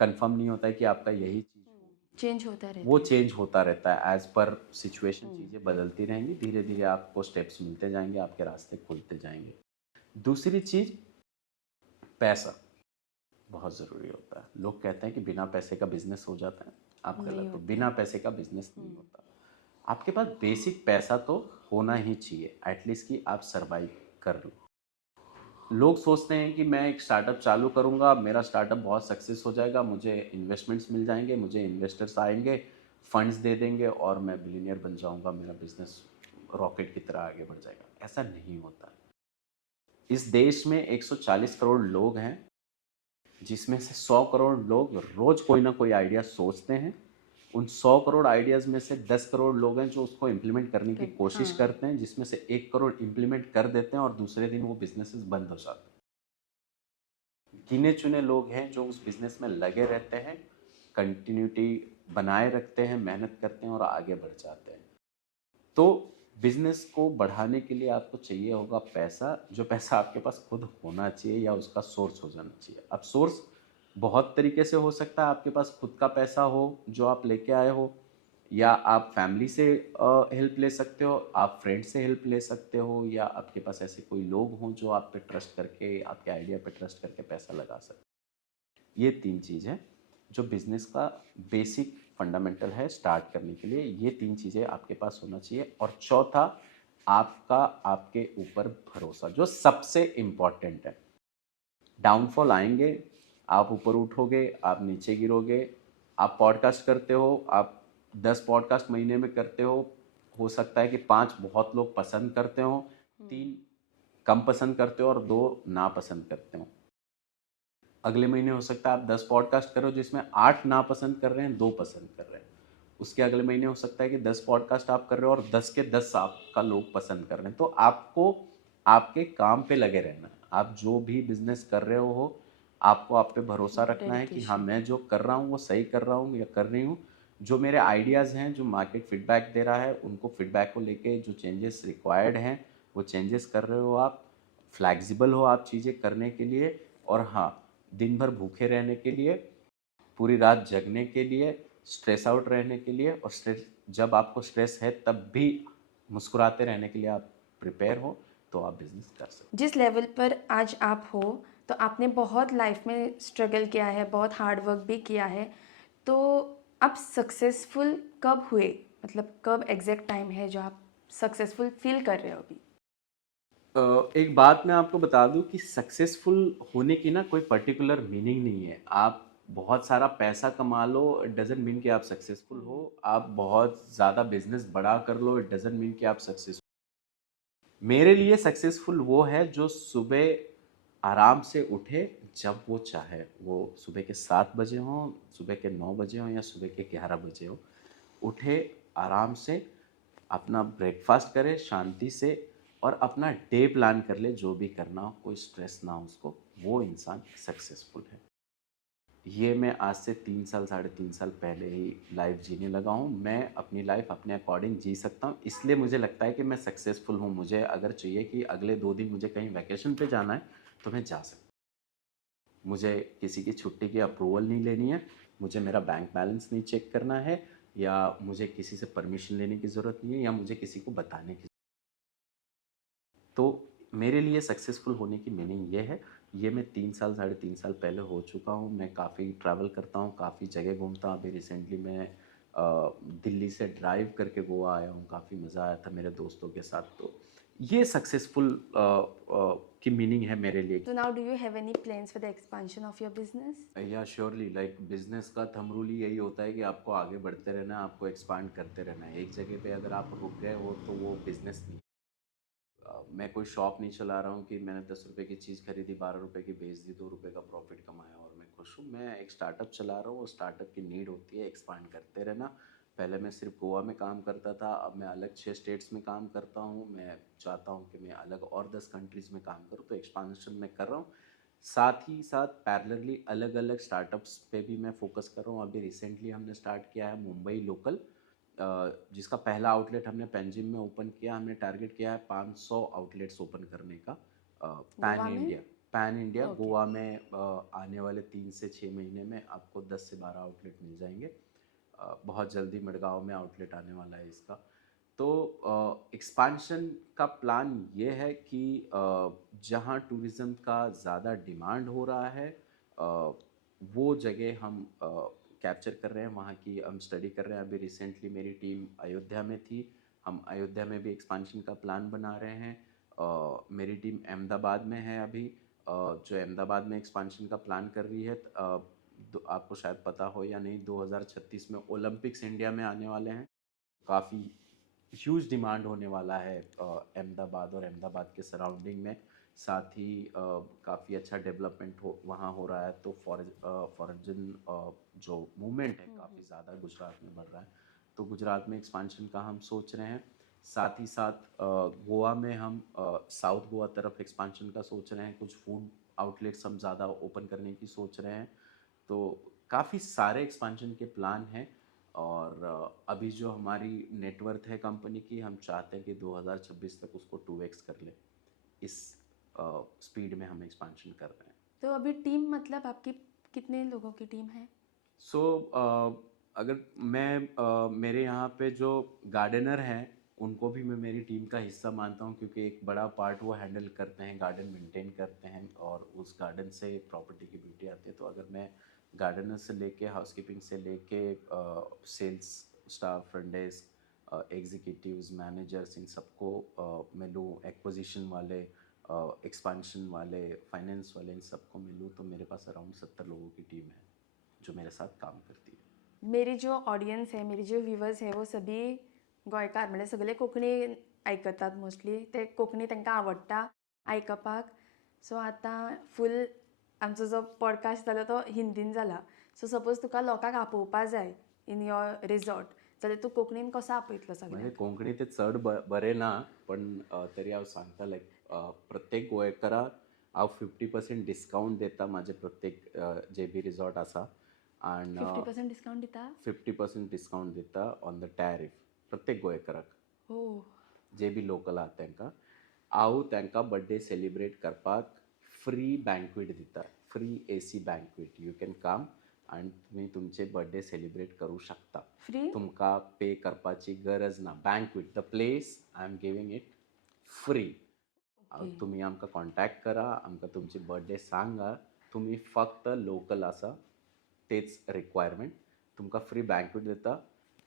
कंफर्म नहीं होता है कि आपका यही चीज़ हो, चेंज होता रहता वो है। चेंज होता रहता है एज पर सिचुएशन। चीज़ें बदलती रहेंगी, धीरे धीरे आपको स्टेप्स मिलते जाएंगे, आपके रास्ते खुलते जाएंगे। दूसरी चीज़, पैसा बहुत ज़रूरी होता है। लोग कहते हैं कि बिना पैसे का बिजनेस हो जाता है, आप नहीं गलत हो। होता बिना पैसे का बिजनेस नहीं होता। आपके पास बेसिक पैसा तो होना ही चाहिए, एटलीस्ट कि आप सरवाइव कर लो। लोग सोचते हैं कि मैं एक स्टार्टअप चालू करूंगा, मेरा स्टार्टअप बहुत सक्सेस हो जाएगा, मुझे इन्वेस्टमेंट्स मिल जाएंगे, मुझे इन्वेस्टर्स आएंगे, फंड्स दे देंगे और मैं बिलियनियर बन जाऊंगा, मेरा बिजनेस रॉकेट की तरह आगे बढ़ जाएगा। ऐसा नहीं होता। इस देश में 140 करोड़ लोग हैं, जिसमें से 100 करोड़ लोग रोज कोई ना कोई आइडिया सोचते हैं। उन 100 करोड़ आइडियाज़ में से 10 करोड़ लोग हैं जो उसको इम्प्लीमेंट करने की कोशिश करते हैं, जिसमें से 1 करोड़ इम्प्लीमेंट कर देते हैं और दूसरे दिन वो बिजनेसेस बंद हो जाते हैं। गिने चुने लोग हैं जो उस बिजनेस में लगे रहते हैं, कंटिन्यूटी बनाए रखते हैं, मेहनत करते हैं और आगे बढ़ जाते हैं। तो बिजनेस को बढ़ाने के लिए आपको चाहिए होगा पैसा, जो पैसा आपके पास खुद होना चाहिए या उसका सोर्स हो जाना चाहिए। अब सोर्स बहुत तरीके से हो सकता है, आपके पास खुद का पैसा हो जो आप लेके आए हो, या आप फैमिली से हेल्प ले सकते हो, आप फ्रेंड से हेल्प ले सकते हो, या आपके पास ऐसे कोई लोग हों जो आप पे ट्रस्ट करके, आपके आइडिया पे ट्रस्ट करके पैसा लगा सकते हो। ये 3 चीज़ है जो बिज़नेस का बेसिक फंडामेंटल है स्टार्ट करने के लिए। ये 3 चीज़ें आपके पास होना चाहिए। और चौथा, आपका आपके ऊपर भरोसा, जो सबसे इम्पॉर्टेंट है। डाउनफॉल आएंगे, आप ऊपर उठोगे, आप नीचे गिरोगे। आप पॉडकास्ट करते हो, आप 10 पॉडकास्ट महीने में करते हो सकता है कि 5 बहुत लोग पसंद करते हो, 3 कम पसंद करते हो और 2 नापसंद करते हो। अगले महीने हो सकता है आप 10 पॉडकास्ट करो जिसमें 8 नापसंद कर रहे हैं, 2 पसंद कर रहे हैं। उसके अगले महीने हो सकता है कि 10 पॉडकास्ट आप कर रहे हो और 10 के 10 आपका लोग पसंद कर रहे हैं। तो आपको आपके काम पे लगे रहना है। आप जो भी बिजनेस कर रहे हो, आपको आप पे भरोसा रखना है कि हाँ, मैं जो कर रहा हूँ वो सही कर रहा हूँ या कर रही हूँ। जो मेरे आइडियाज़ हैं, जो मार्केट फीडबैक दे रहा है, उनको फीडबैक को लेके जो चेंजेस रिक्वायर्ड हैं वो चेंजेस कर रहे हो आप। फ्लैक्सिबल हो आप चीज़ें करने के लिए। और हाँ, दिन भर भूखे रहने के लिए, पूरी रात जगने के लिए, स्ट्रेस आउट रहने के लिए, और स्ट्रेस, जब आपको स्ट्रेस है तब भी मुस्कुराते रहने के लिए आप प्रिपेयर हो, तो आप बिजनेस कर सकते जिस लेवल पर आज आप हो, तो आपने बहुत लाइफ में स्ट्रगल किया है, बहुत हार्ड वर्क भी किया है। तो आप सक्सेसफुल कब हुए, मतलब कब एग्जैक्ट टाइम है जो आप सक्सेसफुल फील कर रहे हो अभी? एक बात मैं आपको बता दूं कि सक्सेसफुल होने की ना कोई पर्टिकुलर मीनिंग नहीं है। आप बहुत सारा पैसा कमा लो, इट डजेंट मीन कि आप सक्सेसफुल हो। आप बहुत ज़्यादा बिजनेस बड़ा कर लो, इट डजेंट मीन कि आप सक्सेसफुल। मेरे लिए सक्सेसफुल वो है जो सुबह आराम से उठे जब वो चाहे, वो सुबह के 7 बजे हों, सुबह के 9 बजे हों या सुबह के 11 बजे हो। उठे आराम से, अपना ब्रेकफास्ट करे शांति से, और अपना डे प्लान कर ले, जो भी करना हो, कोई स्ट्रेस ना हो उसको, वो इंसान सक्सेसफुल है। ये मैं आज से 3 साल, साढ़े 3 साल पहले ही लाइफ जीने लगा हूँ। मैं अपनी लाइफ अपने अकॉर्डिंग जी सकता हूँ, इसलिए मुझे लगता है कि मैं सक्सेसफुल हूँ। मुझे अगर चाहिए कि अगले 2 दिन मुझे कहीं वैकेशन पे जाना है, तो मैं जा सकता हूँ। मुझे किसी की छुट्टी की अप्रूवल नहीं लेनी है, मुझे मेरा बैंक बैलेंस नहीं चेक करना है, या मुझे किसी से परमिशन लेने की ज़रूरत नहीं है, या मुझे किसी को बताने की। तो मेरे लिए सक्सेसफुल होने की मीनिंग ये है। ये मैं 3 साल, साढ़े 3 साल पहले हो चुका हूँ। मैं काफ़ी ट्रैवल करता हूँ, काफ़ी जगह घूमता हूँ। अभी रिसेंटली मैं दिल्ली से ड्राइव करके गोवा आया हूँ, काफ़ी मज़ा आया था मेरे दोस्तों के साथ। तो ये सक्सेसफुल की मीनिंग है मेरे लिए। So now do you have any plans for the expansion of your business? या श्योरली, लाइक बिजनेस का थंब रूल ही यही होता है कि आपको आगे बढ़ते रहना है, आपको एक्सपांड करते रहना है। एक जगह पे अगर आप रुक गए हो तो वो बिजनेस नहीं। मैं कोई शॉप नहीं चला रहा हूँ कि मैंने 10 रुपए की चीज़ खरीदी, 12 रुपए की बेच दी, 2 रुपए का प्रॉफिट कमाया और मैं खुश हूँ। मैं एक स्टार्टअप चला रहा हूँ, वो स्टार्टअप की नीड होती है एक्सपांड करते रहना। पहले मैं सिर्फ गोवा में काम करता था, अब मैं अलग 6 स्टेट्स में काम करता हूँ। मैं चाहता हूँ कि मैं अलग और 10 कंट्रीज़ में काम करूँ, तो एक्सपांशन मैं कर रहा हूँ। साथ ही साथ पैरेलली अलग अलग स्टार्टअप्स पे भी मैं फोकस कर रहा हूँ। अभी रिसेंटली हमने स्टार्ट किया है मुंबई लोकल, जिसका पहला आउटलेट हमने पेंजिम में ओपन किया। हमने टारगेट किया है 500 आउटलेट्स ओपन करने का, पैन गोवा में? India. Pan India okay. Goa में आने वाले 3 से 6 महीने में आपको 10 से 12 आउटलेट मिल जाएंगे। बहुत जल्दी मडगांव में आउटलेट आने वाला है इसका। तो एक्सपांशन का प्लान ये है कि जहाँ टूरिज़्म का ज़्यादा डिमांड हो रहा है, अ, वो जगह हम कैप्चर कर रहे हैं, वहाँ की हम स्टडी कर रहे हैं। अभी रिसेंटली मेरी टीम अयोध्या में थी, हम अयोध्या में भी एक्सपांशन का प्लान बना रहे हैं। मेरी टीम अहमदाबाद में है अभी, जो अहमदाबाद में एक्सपांशन का प्लान कर रही है। आपको शायद पता हो या नहीं, 2036 में ओलंपिक्स इंडिया में आने वाले हैं। काफ़ी ह्यूज डिमांड होने वाला है अहमदाबाद और अहमदाबाद के सराउंडिंग में। साथ ही काफ़ी अच्छा डेवलपमेंट वहाँ हो रहा है। तो फॉरेन जो मूवमेंट है काफ़ी ज़्यादा गुजरात में बढ़ रहा है। तो गुजरात में एक्सपांशन का हम सोच रहे हैं। साथ ही साथ गोवा में हम साउथ गोवा तरफ एक्सपांशन का सोच रहे हैं। कुछ फूड आउटलेट्स हम ज़्यादा ओपन करने की सोच रहे हैं। तो काफ़ी सारे एक्सपांशन के प्लान हैं। और अभी जो हमारी नेटवर्थ है कंपनी की, हम चाहते हैं कि 2026 तक उसको 2x कर ले। इस स्पीड में हम एक्सपांशन कर रहे हैं। तो अभी टीम मतलब आपकी कितने लोगों की टीम है? सो अगर मेरे यहाँ पे जो गार्डनर हैं उनको भी मैं मेरी टीम का हिस्सा मानता हूँ, क्योंकि एक बड़ा पार्ट वो हैंडल करते हैं, गार्डन मेंटेन करते हैं और उस गार्डन से प्रॉपर्टी की ब्यूटी आती है। तो अगर मैं गार्डनर से लेके हाउसकीपिंग से लेके sales staff, front desk, executives, managers, इन सबको मैं लूँ, एक्विजिशन वाले, एक्सपांशन वाले, फाइनेंस वाले, इन सबको मैं लूँ, तो मेरे पास अराउंड 70 लोगों की टीम है जो मेरे साथ काम करती है। मेरी जो ऑडियन्स है, मेरी जो व्यूवर्स है, वो सभी गोंयकार, म्हणजे सगळे कोंकणी आयकतात मोस्टली. ते कोंकणी तांकां आवडटा आयकपाक. सो आतां फूल आमचो जो पॉडकास्ट जाला तो हिंदीन जाला. सो सपोज तुका लोकांक आपोवपा जाय इन युअर रिजॉर्ट, जाल्यार तूं कोंकणीन कसो आपयतलो म्हणजे सगळ्यांक? कोंकणी ते चड बरें ना, पण तरी हांव सांगता, लायक प्रत्येक गोंयकाराक हांव 50% डिस्कावंट दिता म्हाजे प्रत्येक जे बी रिजॉर्ट आसा. आनी 50% डिस्कावंट दिता? 50% डिस्कावंट दिता ऑन द टॅरिफ प्रत्येक गोंयकाराक, हो. जे बी लोकल आहा तांकां. हांव तांकां बर्थडे सेलिब्रेट करपाक फ्री बँक्वेट दिता, free AC banquet. You can come आनी तुमी तुमचे बर्थडे सेलिब्रेट करूं शकता. फ्री? तुमकां पे करपाची गरज ना. Banquet, the place I am giving it free. Okay. तुम्ही आमकां कॉन्टॅक्ट करा, आमकां तुमची बर्थडे सांगा. तुम्ही फक्त लोकल आसा, तेच रिक्वायरमेंट. तुमकां फ्री बँक्वेट दिता.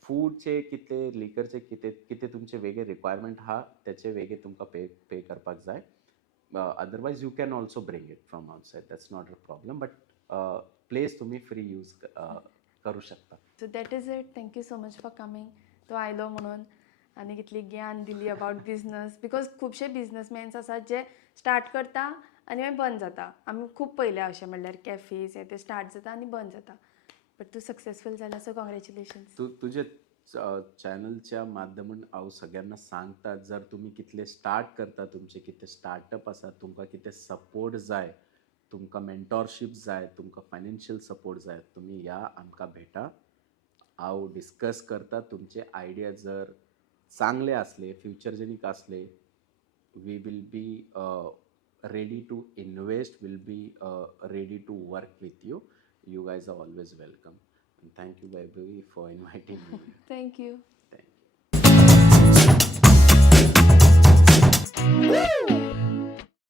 फूडचे कितें, लिकरचे कितें कितें तुमचे वेगळे रिक्वायरमेंट आहा, त्याचे वेगळे तुमकां पे करपाक जाय. Otherwise you can also bring it from outside, that's not a problem. But place तुम्ही फ्री यूज करू शकता. So that is it. Thank you so much for coming. तो आयलो म्हणून आनी कितली ज्ञान दिली अबावट बिजनस. बिकॉज खुबशे बिजनसमॅन्स आसात जे स्टार्ट करता आनी मागीर बंद जाता. आमी खूब पयल्या अशें म्हणल्यार कॅफेज हे ते स्टार्ट जाता आनी बंद जाता. बट तूं सक्सेसफूल जाला, सो कॉंग्रॅच्युलेशन्स. तुझे चॅनलच्या माध्यमातून हांव सगळ्यांना सांगता, जर तुम्ही कितले स्टार्ट करता, तुमचे कितें स्टार्टअप आसा, तुमकां कितें सपोर्ट जाय, तुमकां मेंटॉरशीप जाय, तुमकां फायनान्शियल सपोर्ट जाय, तुम्ही या आमकां भेटा. हांव डिस्कस करता. तुमचे आयडिया जर चांगले असले, फ्युचरजेनिक असले, we will be ready to invest, will be ready to work with you. You guys are always welcome. And thank you, Vaibhavi, for inviting me. Thank you.